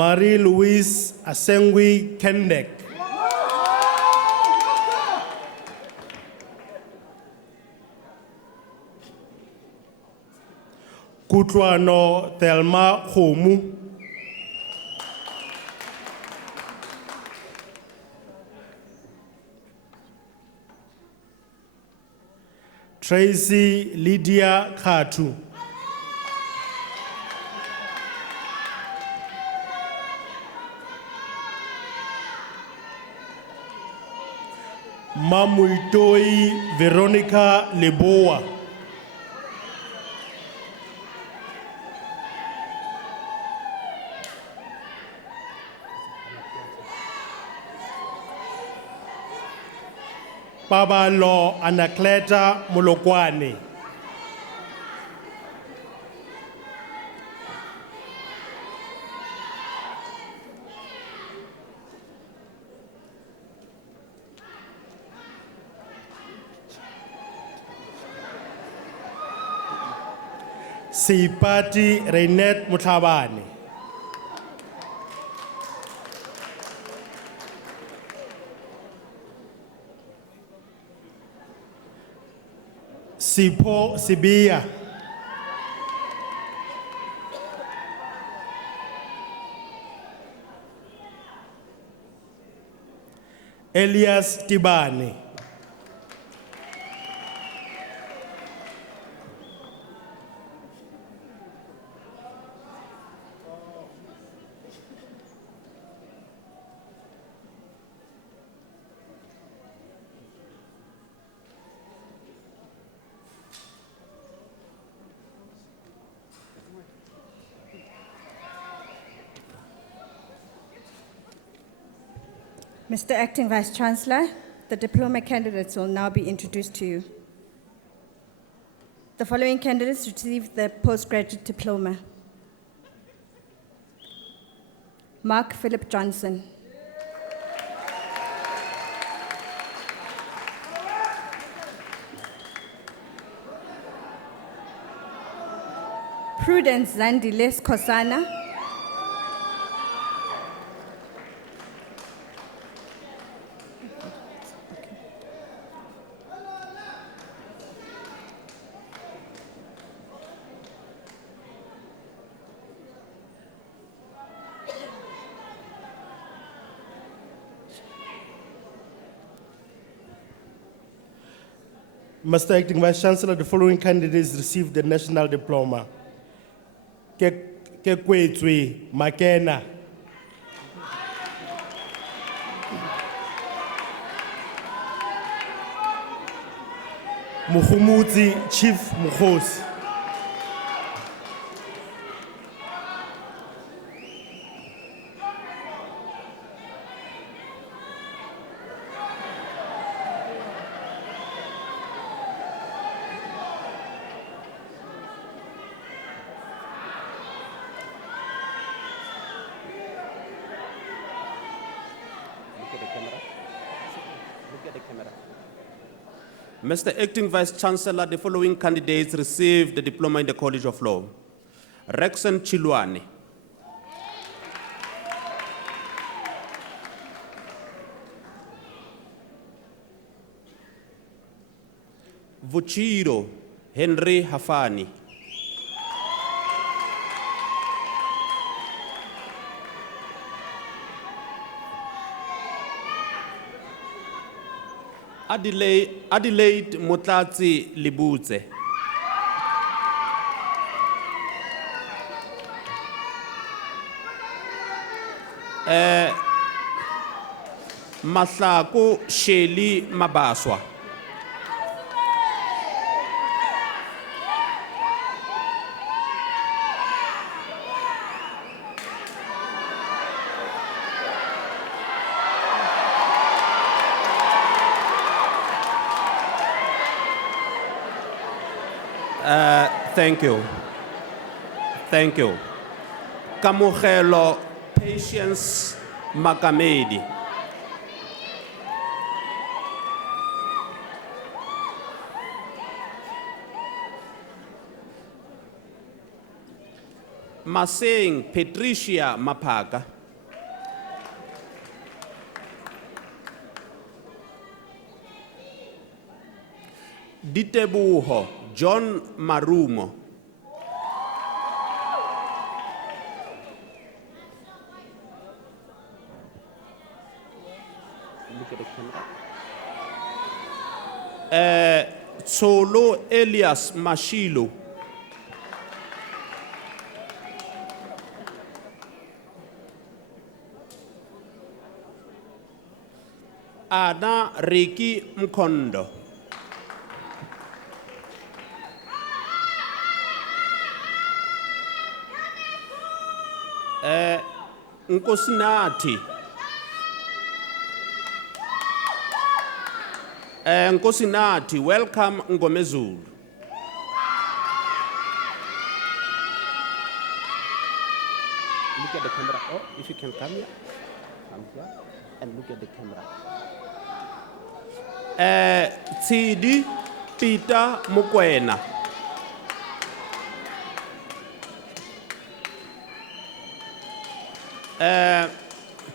Marie-Louise Asengwi Kendek. Kutlwano Thelma Khomu. Tracy Lydia Khatu. Mamuitoi Veronica Leboa. Pabalo Anacleta Molokwane. Seipati Reinet Mutlhabane. Sipho Sibiya. Elias Tibane. Mr. Acting Vice Chancellor, the diploma candidates will now be introduced to you. The following candidates received the postgraduate diploma. Mark Philip Johnson. Prudence Zandiles Kosana. Mr. Acting Vice Chancellor, the following candidates received the national diploma. Kekwetswe Makena. Mukhumutsi Chief Mukhosi. Mr. Acting Vice Chancellor, the following candidates received the diploma in the College of Law. Rexon Chilwane. Vuchiro Henry Hafani. Adelaide Motlatsi Libutse. Mahlako Sheli Mabaswa. Thank you. Thank you. Kamogelo Patience Makamedi. Maseng Patricia Maphaka. Ditebuho John Marumo. Look at the camera. Tsolo Elias Mashilo. Ana Riki Mkondo. Nkosinathi. Nkosinathi, welcome Ngomezulu. Look at the camera. Oh, if you can come here and look at the camera. Tsidi Peter Mokwena.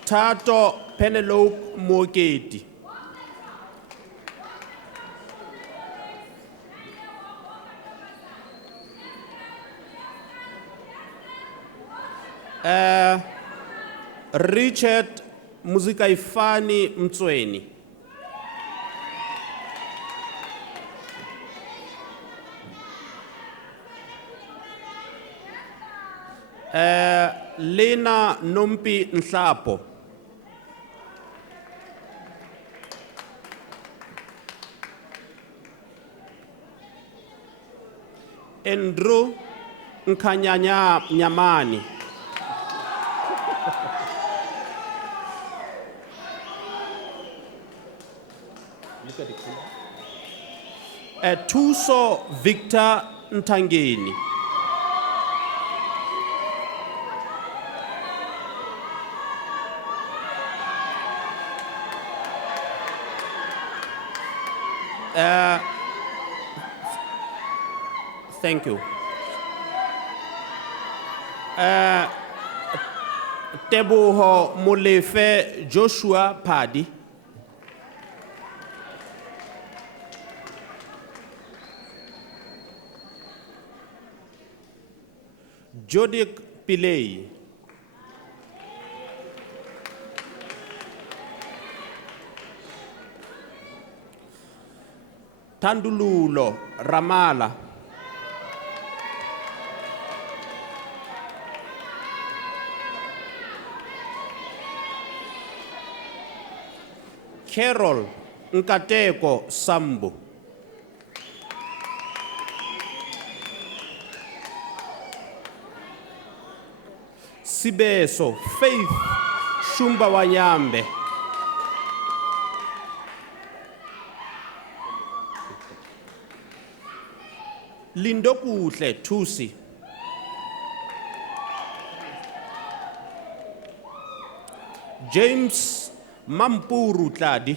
Tato Penelope Mogeti. Richard Muzikaifani Mtsweni. Lena Nompi Nhlapo. Andrew Nkanyanya Nyamani. Look at the camera. Tuso Victor Ntangeni. Thank you. Teboho Molefe Joshua Padi. Jodik Pillay. Tandululo Ramala. Carol Nkateko Sambo. Sibeso Faith Shumba Wanyambe. Lindokuhle Tusi. James Mampuru Tladi.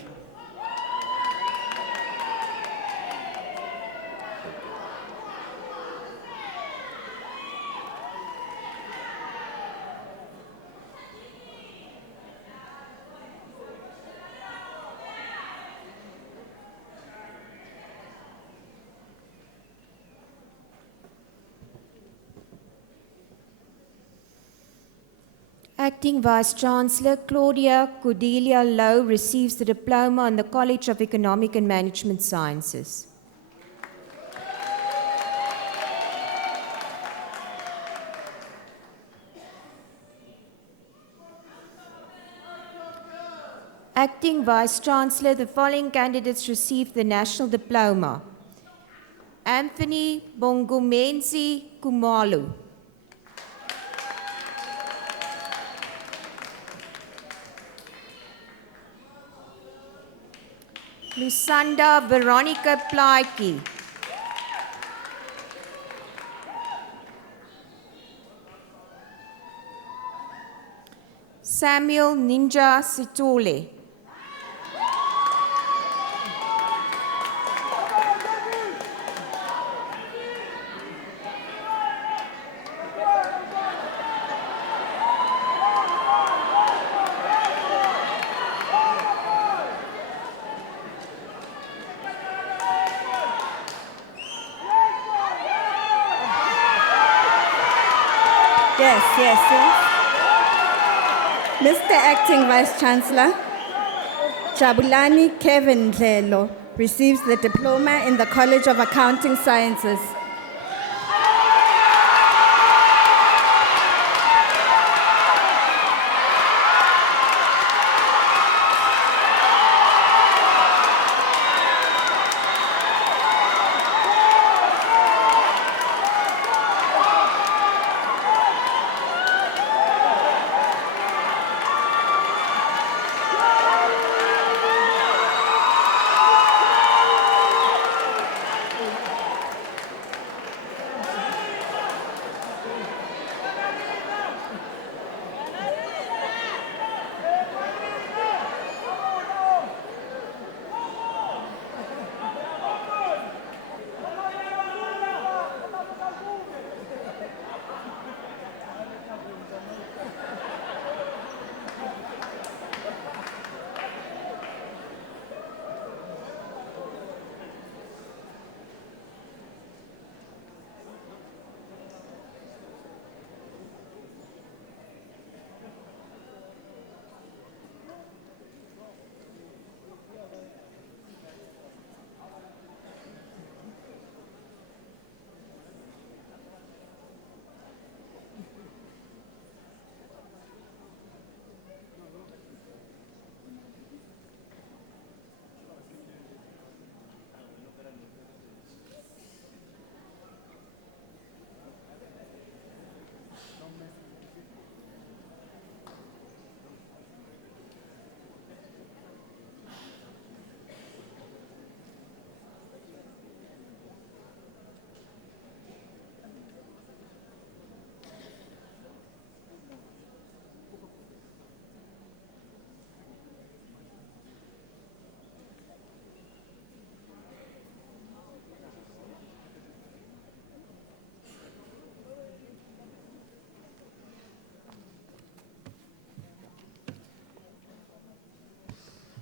Acting Vice-Chancellor Claudia Cordelia Lowe receives the Diploma on the College of Economic and Management Sciences. Acting Vice-Chancellor, the following candidates received the National Diploma. Anthony Bongomenzi Kumalu. Lusanda Veronica Plaiki. Samuel Ninja Sitole. Yes. Mr. Acting Vice Chancellor, Jabulani Kevin Dlelo receives the Diploma in the College of Accounting Sciences.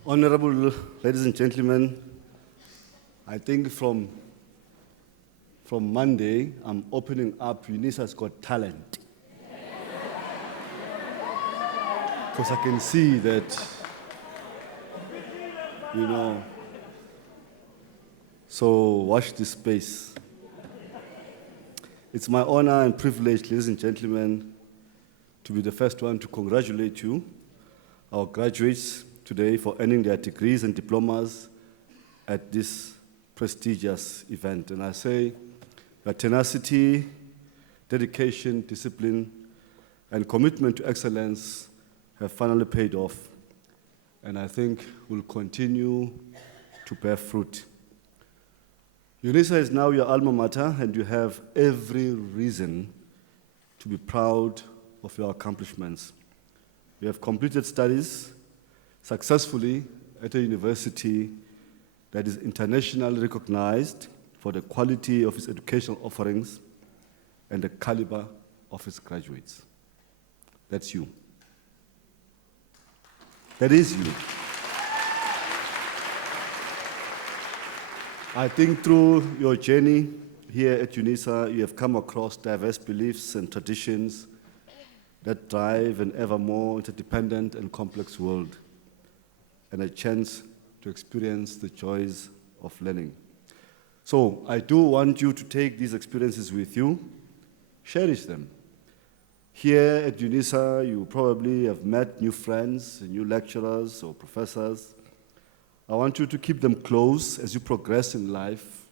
Honorable ladies and gentlemen, I think from Monday, I'm opening up Unisa's Got Talent. Because I can see that, so watch this space. It's my honor and privilege, ladies and gentlemen, to be the first one to congratulate you, our graduates, today for earning their degrees and diplomas at this prestigious event. And I say your tenacity, dedication, discipline, and commitment to excellence have finally paid off, and I think will continue to bear fruit. Unisa is now your alma mater, and you have every reason to be proud of your accomplishments. You have completed studies successfully at a university that is internationally recognized for the quality of its educational offerings and the caliber of its graduates. That's you. That is you. I think through your journey here at Unisa, you have come across diverse beliefs and traditions that drive an ever more interdependent and complex world, and a chance to experience the joys of learning. So I do want you to take these experiences with you, cherish them. Here at Unisa, you probably have met new friends, new lecturers or professors. I want you to keep them close as you progress in life.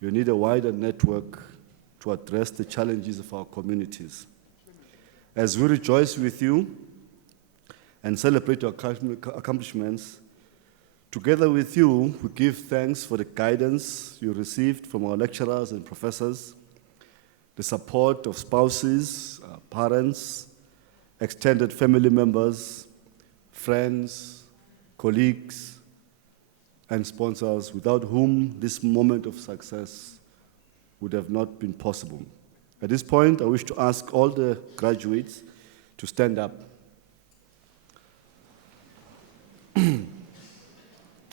You need a wider network to address the challenges of our communities. As we rejoice with you and celebrate your accomplishments, together with you, we give thanks for the guidance you received from our lecturers and professors, the support of spouses, parents, extended family members, friends, colleagues, and sponsors, without whom this moment of success would have not been possible. At this point, I wish to ask all the graduates to stand up.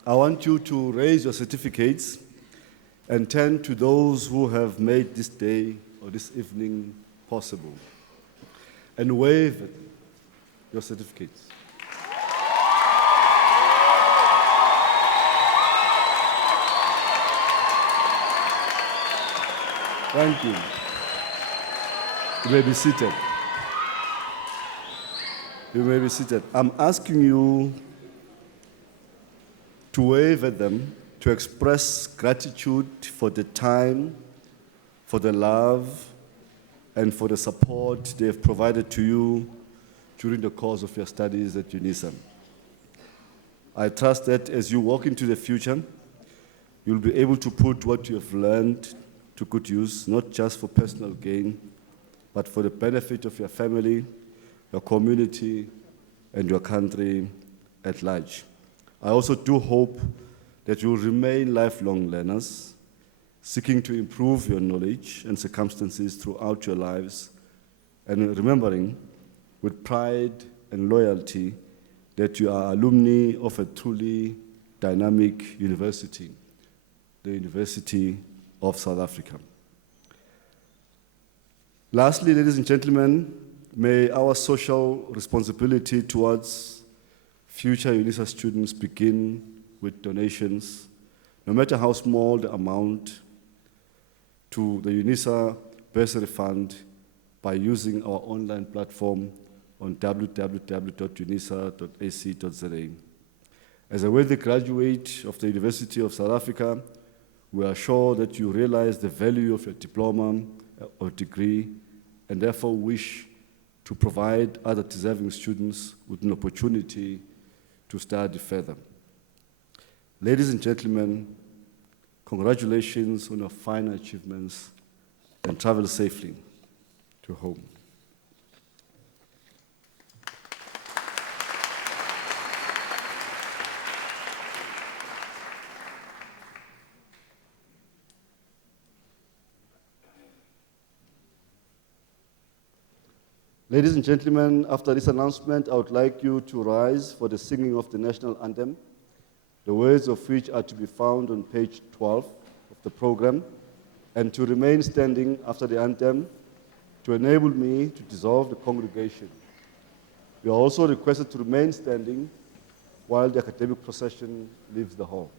I want you to raise your certificates and turn to those who have made this day or this evening possible. and wave your certificates. Thank you. You may be seated. You may be seated. I'm asking you to wave at them, to express gratitude for the time, for the love, and for the support they have provided to you during the course of your studies at Unisa. I trust that as you walk into the future, you'll be able to put what you have learned to good use, not just for personal gain, but for the benefit of your family, your community, and your country at large. I also do hope that you will remain lifelong learners, seeking to improve your knowledge and circumstances throughout your lives, and remembering with pride and loyalty that you are alumni of a truly dynamic university, the University of South Africa. Lastly, ladies and gentlemen, may our social responsibility towards future Unisa students begin with donations, no matter how small the amount, to the Unisa Bursary Fund by using our online platform on www.unisa.ac.za. As a worthy graduate of the University of South Africa, we are sure that you realize the value of your diploma or degree and therefore wish to provide other deserving students with an opportunity to study further. Ladies and gentlemen, congratulations on your fine achievements and travel safely to home. Ladies and gentlemen, after this announcement, I would like you to rise for the singing of the national anthem, the words of which are to be found on page 12 of the program, and to remain standing after the anthem to enable me to dissolve the congregation. You are also requested to remain standing while the academic procession leaves the hall.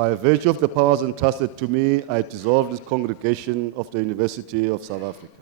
By virtue of the powers entrusted to me, I dissolve this congregation of the University of South Africa.